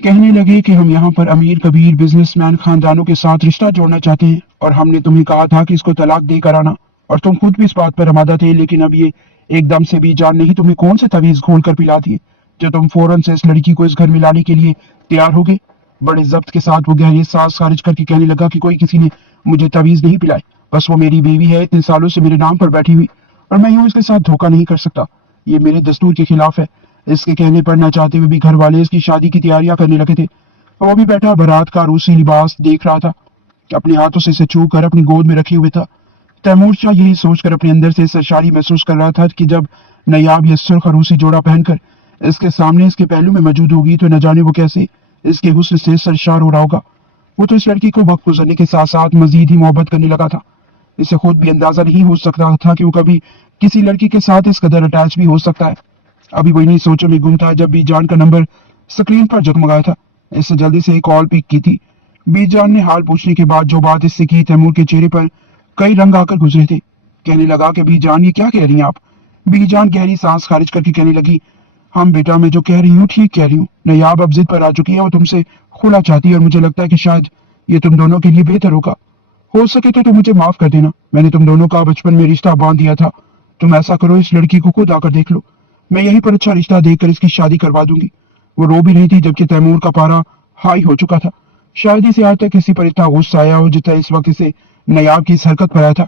कहने लगे कि हम यहाँ पर अमीर कबीर बिजनेसमैन खानदानों के साथ रिश्ता जोड़ना चाहते हैं और हमने तुम्हें कहा था कि इसको तलाक दे कर आना, और तुम खुद भी इस बात पर आमादा थे। लेकिन अब ये एकदम से भी जान नहीं तुम्हें कौन से तवीज घोल कर पिला दिए जो तुम फौरन से इस लड़की को इस घर में लाने के लिए तैयार हो गए। बड़े जब्त के साथ वो गहरी सांस खारिज करके कहने लगा कि कोई किसी ने मुझे तवीज नहीं पिलाई, बस वो मेरी बीवी है, इतने सालों से मेरे नाम पर बैठी हुई, और मैं यूं इसके साथ धोखा नहीं कर सकता। ये मेरे दस्तूर के खिलाफ है। इसके कहने पर न चाहते हुए भी घर वाले इसकी शादी की तैयारियां करने लगे थे। वो भी बैठा बारात का रूसी लिबास देख रहा था, अपने हाथों से इसे छू कर अपनी गोद में रखे हुए था। तैमूर शाह यही सोचकर अपने अंदर से सरशारी महसूस कर रहा था कि जब नयाब ये सुर्ख रूसी जोड़ा पहनकर इसके सामने इसके पहलू में मौजूद होगी तो न जाने वो कैसे इसके हुस्न से सरशार हो रहा होगा। वो तो इस लड़की को वक्त गुजरने के साथ साथ मजीद ही मोहब्बत करने लगा था। इसे खुद भी अंदाजा नहीं हो सकता था कि वो कभी किसी लड़की के साथ इस कदर अटैच भी हो सकता है। अभी वो इन्हीं सोचों में गुम था जब बीजान का नंबर स्क्रीन पर जगमगाया था। इससे जल्दी से एक कॉल पिक की थी। बीजान ने हाल पूछने के बाद जो बात इससे की, तैमूर के चेहरे पर कई रंग आकर गुजरे थे। कहने लगा कि बीजान, ये क्या कह रही हैं आप? बीजान गहरी सांस खारिज करके कहने लगी, हम बेटा, मैं जो कह रही हूँ ठीक कह रही हूँ। नयाब अब जिद पर आ चुकी है, वो तुमसे खुला चाहती है और मुझे लगता है कि शायद ये तुम दोनों के लिए बेहतर होगा। हो सके तो तुम मुझे माफ कर देना। मैंने तुम दोनों का बचपन में रिश्ता बांध दिया था। तुम ऐसा करो, इस लड़की को खुद आकर देख लो। मैं यहीं पर अच्छा रिश्ता देखकर इसकी शादी करवा दूंगी। वो रो भी नहीं थी जबकि तैमूर का पारा हाई हो चुका था। शायद इसे आज तक किसी पर इतना गुस्सा आया हो जितना इस वक्त इसे नयाब की इस हरकत पर आया था।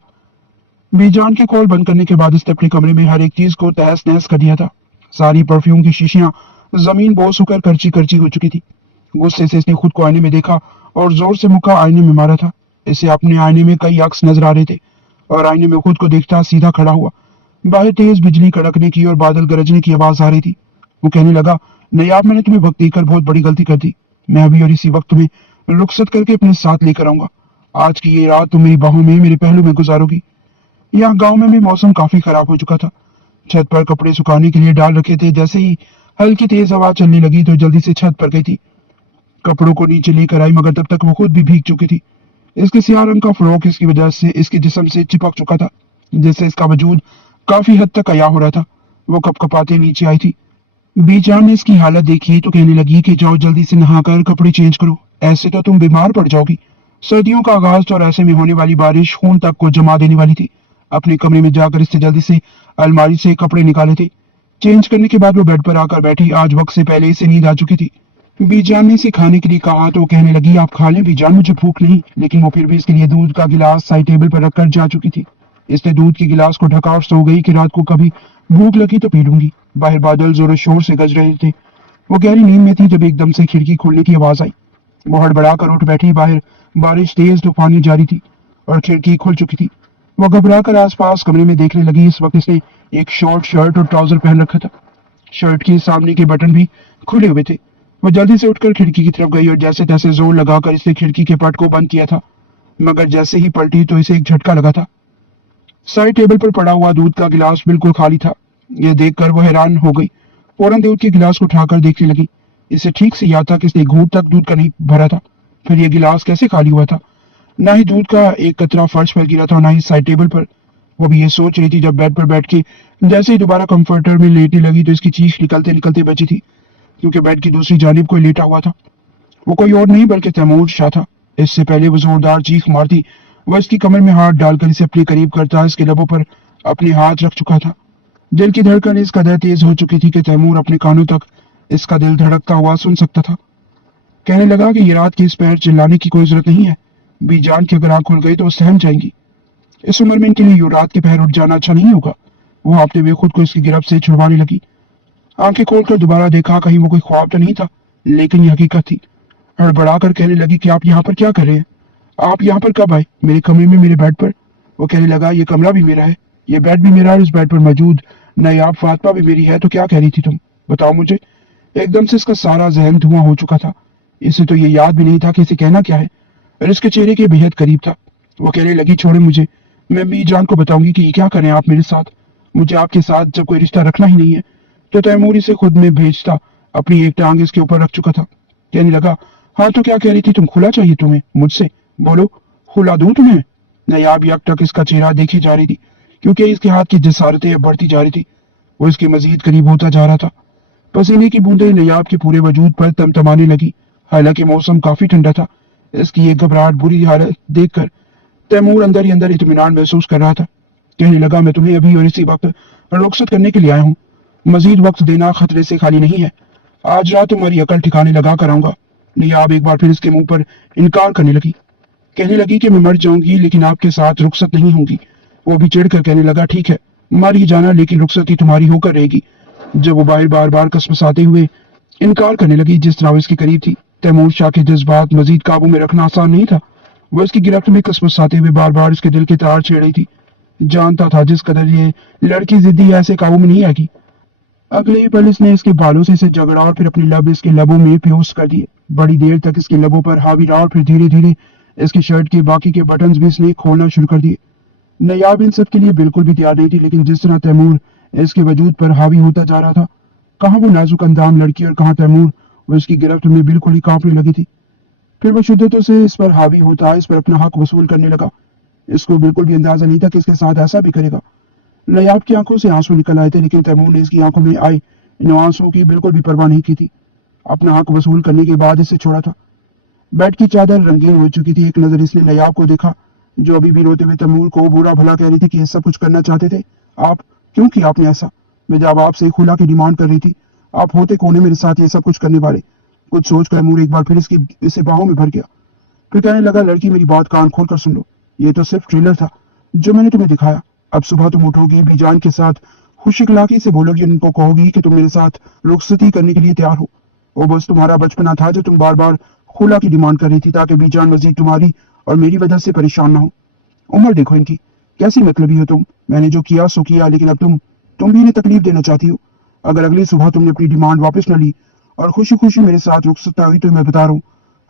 बीजान के कॉल बंद करने के बाद इसने अपने कमरे में हर एक चीज को तहस नहस कर दिया था। सारी परफ्यूम की शीशियां जमीन बोस होकर करची करची हो चुकी थी। गुस्से से इसने खुद को आईने में देखा और जोर से मुक्का आईने में मारा था। इसे अपने आईने में कई अक्स नजर आ रहे थे और आईने में खुद को देखता सीधा खड़ा हुआ। बाहर तेज बिजली कड़कने की और बादल गरजने की आवाज आ रही थी। वो कहने लगा, नयाब, मैंने तुम्हें वक्त देकर बहुत बड़ी गलती कर दी। मैं अभी और इसी वक्त तुम्हें रुखसत करके अपने साथ लेकर आऊंगा। आज की ये रात तुम मेरी बाहों में, मेरे पहलू में गुजारोगी। यहाँ गांव में भी मौसम काफी खराब हो चुका था। छत पर कपड़े सुखाने के लिए डाल रखे थे। जैसे ही हल्की तेज हवा चलने लगी तो जल्दी से छत पर गई थी। कपड़ों को नीचे लेकर आई, मगर तब तक वो खुद भी भीग चुकी थी। इसके सियाह रंग का फ्रॉक इसकी वजह से इसके जिस्म से चिपक चुका था, जिससे इसका वजूद काफी हद तक अया हो रहा था। वो कपकपाते नीचे आई थी। बीजान ने इसकी हालत देखी तो कहने लगी कि जाओ जल्दी से नहाकर कपड़े चेंज करो, ऐसे तो तुम बीमार पड़ जाओगी। सर्दियों का आगाज तो और ऐसे में होने वाली बारिश खून तक को जमा देने वाली थी। अपने कमरे में जाकर इससे जल्दी से अलमारी से कपड़े निकाले थे। चेंज करने के बाद वो बेड पर आकर बैठी। आज वक्त से पहले इसे नींद आ चुकी थी। बीजान ने इसे खाने के लिए कहा तो कहने लगी, आप खा लें बीजान, मुझे भूख नहीं। लेकिन वो फिर भी इसके लिए दूध का गिलास साइड टेबल पर रखकर जा चुकी थी। इसने दूध के गिलास को ढका और सो गई कि रात को कभी भूख लगी तो पी लूंगी। बाहर बादल जोरों शोर से गरज रहे थे। वो गहरी नींद में थी जब एकदम से खिड़की खुलने की आवाज आई। वो हड़बड़ा कर उठ बैठी। बाहर बारिश तेज तूफानी जारी थी और खिड़की खुल चुकी थी। वो घबरा कर आसपास कमरे में देखने लगी। इस वक्त इसने एक शॉर्ट शर्ट और ट्राउजर पहन रखा था। शर्ट के सामने के बटन भी खुले हुए थे। वो जल्दी से उठकर खिड़की की तरफ गई और जैसे तैसे जोर लगाकर इसने खिड़की के पट को बंद किया था, मगर जैसे ही पलटी तो इसे एक झटका लगा था। साइड टेबल पर पड़ा हुआ दूध का गिलास बिल्कुल खाली था। यह देखकर वो हैरान हो गई। फौरन दूध के गिलास को उठाकर देखने लगी। इसे ठीक से याद था कि इसने घूंट तक दूध का नहीं भरा था। फिर यह गिलास कैसे खाली हुआ था? ना ही दूध का एक कतरा फर्श पर गिरा था, ना ही साइड टेबल पर। वो भी ये सोच रही थी जब बेड पर बैठ के जैसे ही दोबारा कंफर्टर में लेटने लगी तो इसकी चीख निकलते निकलते बची थी, क्योंकि बेड की दूसरी जानिब कोई लेटा हुआ था। वो कोई और नहीं बल्कि तैमूर शाह था। इससे पहले वो जोरदार चीख मारती, वह इसकी कमर में हाथ डालकर इसे अपने करीब करता, इसके लबों पर अपने हाथ रख चुका था। दिल की धड़कन इस कदर तेज हो चुकी थी कि तैमूर अपने कानों तक इसका दिल धड़कता हुआ सुन सकता था। कहने लगा कि ये रात की इस पैर चिल्लाने की कोई जरूरत नहीं है। बीजान की अगर आंख खुल गई तो वो सहम जाएंगी। इस उम्र में इनके लिए यूं रात के पहर उठ जाना अच्छा नहीं होगा। वो हाँफते हुए खुद को इसकी गिरफ्त से छुड़वाने लगी। आंखें खोलकर दोबारा देखा, कहीं वो कोई ख्वाब तो नहीं था, लेकिन ये हकीकत थी। हड़बड़ा कर कहने लगी कि आप यहाँ पर क्या कर रहे हैं? आप यहाँ पर कब आए? मेरे कमरे में, मेरे बेड पर। वो कहने लगा, ये कमरा भी मेरा है, ये बेड भी मेरा है, इस बेड पर मौजूद नायाब फातिमा भी मेरी है। तो क्या कह रही थी तुम? बताओ मुझे। एकदम से इसका सारा जहन धुआं हो चुका था। इसे तो ये याद भी नहीं था कि इसे कहना क्या है, और इसके चेहरे के बेहद करीब था। वो कहने लगी, छोड़े मुझे, मैं बीजान को बताऊंगी कि ये क्या करें आप मेरे साथ। मुझे आपके साथ जब कोई रिश्ता रखना ही नहीं है। तो तैमूर इसे खुद में भेजता अपनी एक टांग इसके ऊपर रख चुका था। कहने लगा, हाँ तो क्या कह रही थी तुम? खुला चाहिए तुम्हें मुझसे? बोलो, खुला दूं तुम्हें? नायाब यक तक इसका चेहरा देखी जा रही थी क्योंकि इसके हाथ की जसारतें अब बढ़ती जा रही थी। वो इसके मजीद करीब होता जा रहा था। पसीने की बूंदें नयाब के पूरे वजूद पर तमतमाने लगी। हालांकि मौसम काफी ठंडा था। इसकी एक घबराहट बुरी हालत देखकर तैमूर अंदर ही अंदर इत्मीनान महसूस कर रहा था। कहने लगा, मैं तुम्हें अभी और इसी वक्त रुखसत करने के लिए आया हूँ। मजीद वक्त देना खतरे से खाली नहीं है। आज रात तुम्हारी अकल ठिकाने लगा कर आऊंगा। नयाब एक बार फिर इसके मुंह पर इनकार करने लगी। कहने लगी कि मैं मर जाऊंगी लेकिन आपके साथ रुखसत नहीं होगी। वो भी चिढ़कर कहने लगा, ठीक है, मर ही जाना, लेकिन रुखसत ही तुम्हारी होकर रहेगी। जब वो बार बार कसमसाते हुए इनकार करने लगी जिस तरह वो इसके करीब थी, तैमूर शाह के जज्बात मजीद काबू में रखना आसान नहीं था। वो इसकी गिरफ्त में कसमसाते हुए बार बार इसके दिल के तार छेड़ रही थी। जानता था जिस कदर ये लड़की जिद्दी ऐसे काबू में नहीं आएगी। अगले ही पल इसने इसके बालों से इसे झगड़ा और फिर अपने लब इसके लबों में प्योस कर दिए। बड़ी देर तक इसके लबों पर हावी रहा और फिर धीरे धीरे इसकी शर्ट के बाकी के बटन्स भी इसने खोलना शुरू कर दिए। नयाब इन सब के लिए बिल्कुल भी तैयार नहीं थी, लेकिन जिस तरह तैमूर इसके वजूद पर हावी होता जा रहा था, कहाँ वो नाजुक अंदाम लड़की और कहाँ तैमूर वो इसकी गिरफ्त में बिल्कुल ही कांपने लगी थी। फिर वो शिद्दतों से इस पर हावी होता, इस पर अपना हक वसूल करने लगा। इसको बिल्कुल भी अंदाजा नहीं था कि इसके साथ ऐसा भी करेगा। नयाब की आंखों से आंसू निकल आए थे, लेकिन तैमूर ने इसकी आंखों में आए इन आंसुओं की बिल्कुल भी परवाह नहीं की थी। अपना हक वसूल करने के बाद इसे छोड़ा था। बेड की चादर रंगीन हो चुकी थी। एक नजर इसने नयाब को देखा, जो अभी भी रोते हुए तैमूर को बुरा भला कह रही थी कि ये सब कुछ करना चाहते थे आप। क्यों किया आपने ऐसा? मैं जब आपसे खुला की डिमांड कर रही थी, आप होते कोने मेरे साथ ये सब कुछ करने वाले। कुछ सोच कर तैमूर एक बार फिर इसे बाहों में भर गया। फिर कहने लगा, लड़की मेरी बात कान खोल कर सुन लो। ये तो सिर्फ ट्रेलर था जो मैंने तुम्हें दिखाया। अब सुबह तुम उठोगी, बीजान के साथ खुशी खिलाकी से बोलोगी, उनको कहोगी कि तुम मेरे साथ रुखसती करने के लिए तैयार हो। वो बस तुम्हारा बचपना था जो तुम बार बार खुला की डिमांड कर रही थी, ताकि बीजान मजीद तुम्हारी और मेरी वजह से परेशान ना हो। उम्र देखो इनकी, कैसी मतलबी हो तुम। मैंने जो किया सो किया, लेकिन अब तुम भी इन्हें तकलीफ देना चाहती हो। अगर अगली सुबह तुमने अपनी डिमांड वापस न ली और खुशी खुशी मेरे साथ रुखसत हुई, तो मैं बता रहा हूँ,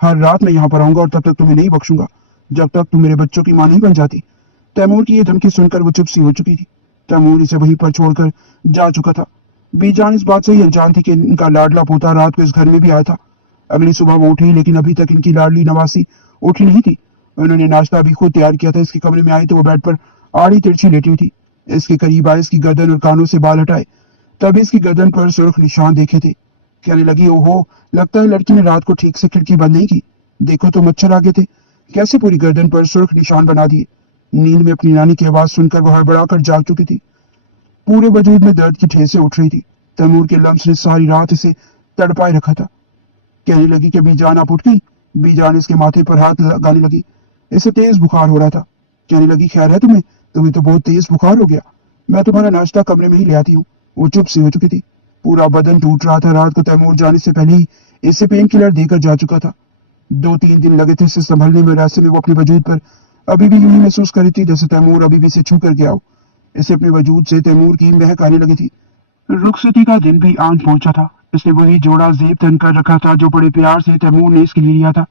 हर रात मैं यहाँ पर आऊंगा और तब तक तुम्हें नहीं बख्शूंगा जब तक तुम मेरे बच्चों की मां नहीं बन जाती। तैमूर की ये धमकी सुनकर वो चुप सी हो चुकी थी। तैमूर इसे वहीं पर छोड़कर जा चुका था। बीजान इस बात से ही अनजान थी कि इनका लाडला पोता रात को इस घर में भी आया था। अगली सुबह वो उठी, लेकिन अभी तक इनकी लाडली नवासी उठी नहीं थी। उन्होंने नाश्ता भी खुद तैयार किया था। इसके कमरे में आई तो वो बेड पर आड़ी तिरछी लेटी हुई थी। इसके करीब आए, इसकी गर्दन और कानों से बाल हटाए, तभी इसकी गर्दन पर सुर्ख निशान देखे थे। कहने लगी, ओहो, लगता है लड़की ने रात को ठीक से खिड़की बंद नहीं की। देखो तो मच्छर आगे थे, कैसे पूरी गर्दन पर सुर्ख निशान बना दिए। नींद में अपनी नानी की आवाज सुनकर वह हड़बड़ा कर जाग चुकी थी। पूरे वजूद में दर्द की ठेसें उठ रही थी। तैमूर के लम्स ने सारी रात इसे तड़पाए रखा था। कहने लगी कि बीजान आप उठ गई। बीजान इसके माथे पर हाथ लगाने लगी। इसे तेज बुखार हो रहा था। कहने लगी, खैर है तुम्हें? तुम्हें तो बहुत तेज बुखार हो गया। मैं तुम्हारा नाश्ता कमरे में ही ले आती हूँ। वो चुप सी हो चुकी थी। पूरा बदन टूट रहा था। रात को तैमूर जाने से पहले ही इसे पेन किलर देकर जा चुका था। 2-3 दिन लगे थे इसे संभलने में। ऐसे में वो अपने वजूद पर अभी भी यूं ही महसूस कर रही थी जैसे तैमूर अभी भी इसे छू कर गया हो। इसे अपने वजूद से तैमूर की महक आने लगी थी। रुखसती का दिन भी आन पहुंचा था। इसने वही जोड़ा जेब तन कर रखा था जो बड़े प्यार से तैमूर ने इसके लिए लिया था।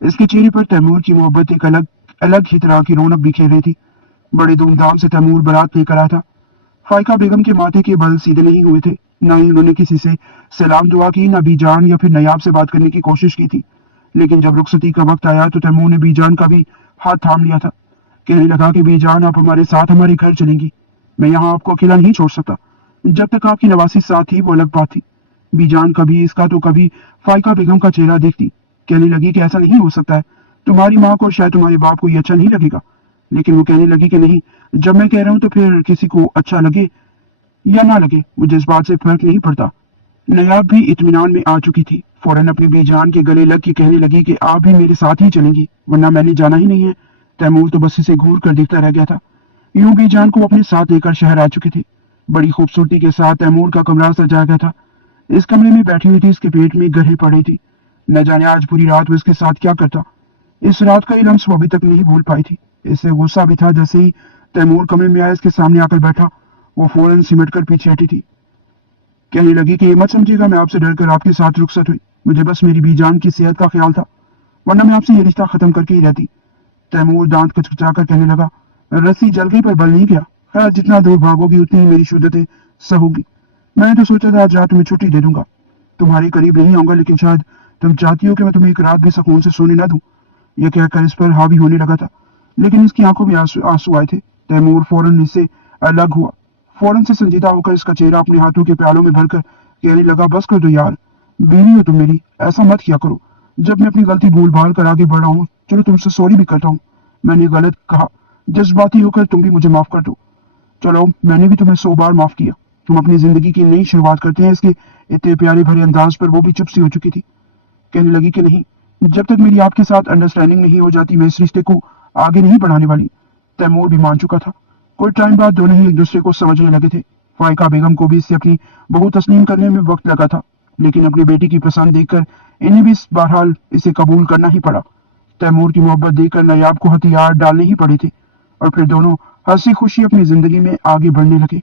इसके चेहरे पर तैमूर की मोहब्बत एक अलग अलग ही तरह की रौनक बिखेर रही थी। बड़ी धूमधाम से तैमूर बारात लेकर आया था। फाइका बेगम के माथे के बाल सीधे नहीं हुए थे। न ही उन्होंने किसी से सलाम दुआ की, न बीजान या फिर नयाब से बात करने की कोशिश की थी। लेकिन जब रुखसती का वक्त आया तो तैमूर ने बीजान का भी हाथ थाम लिया था। कहने लगा कि बीजान, आप हमारे साथ हमारे घर चलेंगी। मैं यहाँ आपको अकेला नहीं छोड़ सकता। जब तक आपकी नवासी साथ थी वो अलग बात थी। बीजान कभी इसका तो कभी फाइका बेगम का चेहरा देखती। कहने लगी कि ऐसा नहीं हो सकता है। तुम्हारी माँ को शायद तुम्हारे बाप को ये अच्छा नहीं लगेगा। लेकिन वो कहने लगी कि नहीं, जब मैं कह रहा हूँ तो फिर किसी को अच्छा लगे या ना लगे, मुझे इस बात से फर्क नहीं पड़ता। नयाब भी इत्मीनान में आ चुकी थी। फौरन अपनी बीजान के गले लग के कहने लगी कि आप भी मेरे साथ ही चलेंगी, वरना मैंने जाना ही नहीं है। तैमूर तो बस इसे घूर कर देखता रह गया था। यूं बीजान को अपने साथ लेकर शहर आ चुकी थी। बड़ी खूबसूरती के साथ तैमूर का कमरा सजाया गया था। इस कमरे में बैठी हुई थी, इसके पेट में गरही पड़ी थी। न जाने आज पूरी रात वो इसके साथ क्या करता। इस रात का ये लम्स वो अभी तक नहीं भूल पाई थी। इससे गुस्सा भी था। जैसे ही तैमूर कमरे में आया, इसके सामने आकर बैठा, वो फौरन सिमट कर पीछे हटी थी। कहने लगी कि ये मत समझिएगा मैं आपसे डर कर आपके साथ रुखसत हुई। मुझे बस मेरी बीजान की सेहत का ख्याल था, वरना मैं आपसे ये रिश्ता खत्म करके ही रहती। तैमूर दांत कचकचाकर कहने लगा, रस्सी जल गई पर बल नहीं गया। खैर, जितना दूर भागोगी उतनी ही मेरी शुद्धतें सहोगी। मैंने तो सोचा था आज रात तुम्हें छुट्टी दे दूंगा, तुम्हारे करीब नहीं आऊंगा, लेकिन शायद तुम चाहती हो कि मैं तुम्हें एक रात भी सुकून से सोने न दूं। यह कहकर इस पर हावी होने लगा था, लेकिन इसकी आंखों में आंसू आए थे। तैमूर फौरन इससे अलग हुआ। फौरन से संजीदा होकर इसका चेहरा अपने हाथों के प्यालों में भरकर कहने लगा, बस कर दो यार, बीवी हो तुम मेरी, ऐसा मत किया करो। जब मैं अपनी गलती भूल भाल कर आगे बढ़ रहा हूँ, चलो तुमसे सॉरी भी करता हूँ। मैंने गलत कहा, जज्बाती होकर तुम भी मुझे माफ कर दो। चलो, मैंने भी तुम्हें 100 बार माफ किया। तुम अपनी जिंदगी की नई शुरुआत करते हैं। इसके इतने प्यारे भरे अंदाज पर वो भी चुप सी हो चुकी थी। कहने लगी कि नहीं, जब तक मेरी आपके साथ अंडरस्टैंडिंग नहीं हो जाती, मैं इस रिश्ते को आगे नहीं बढ़ाने वाली। तैमूर भी मान चुका था। कुछ टाइम बाद दोनों ही एक दूसरे को समझने लगे थे। फाइका बेगम को भी इससे अपनी बहू तस्लीम करने में वक्त लगा था, लेकिन अपनी बेटी की पसंद देखकर इन्हें भी बहरहाल इसे कबूल करना ही पड़ा। तैमूर की मोहब्बत देखकर नायाब को हथियार डालने ही पड़े थे, और फिर दोनों हंसी खुशी अपनी जिंदगी में आगे बढ़ने लगे।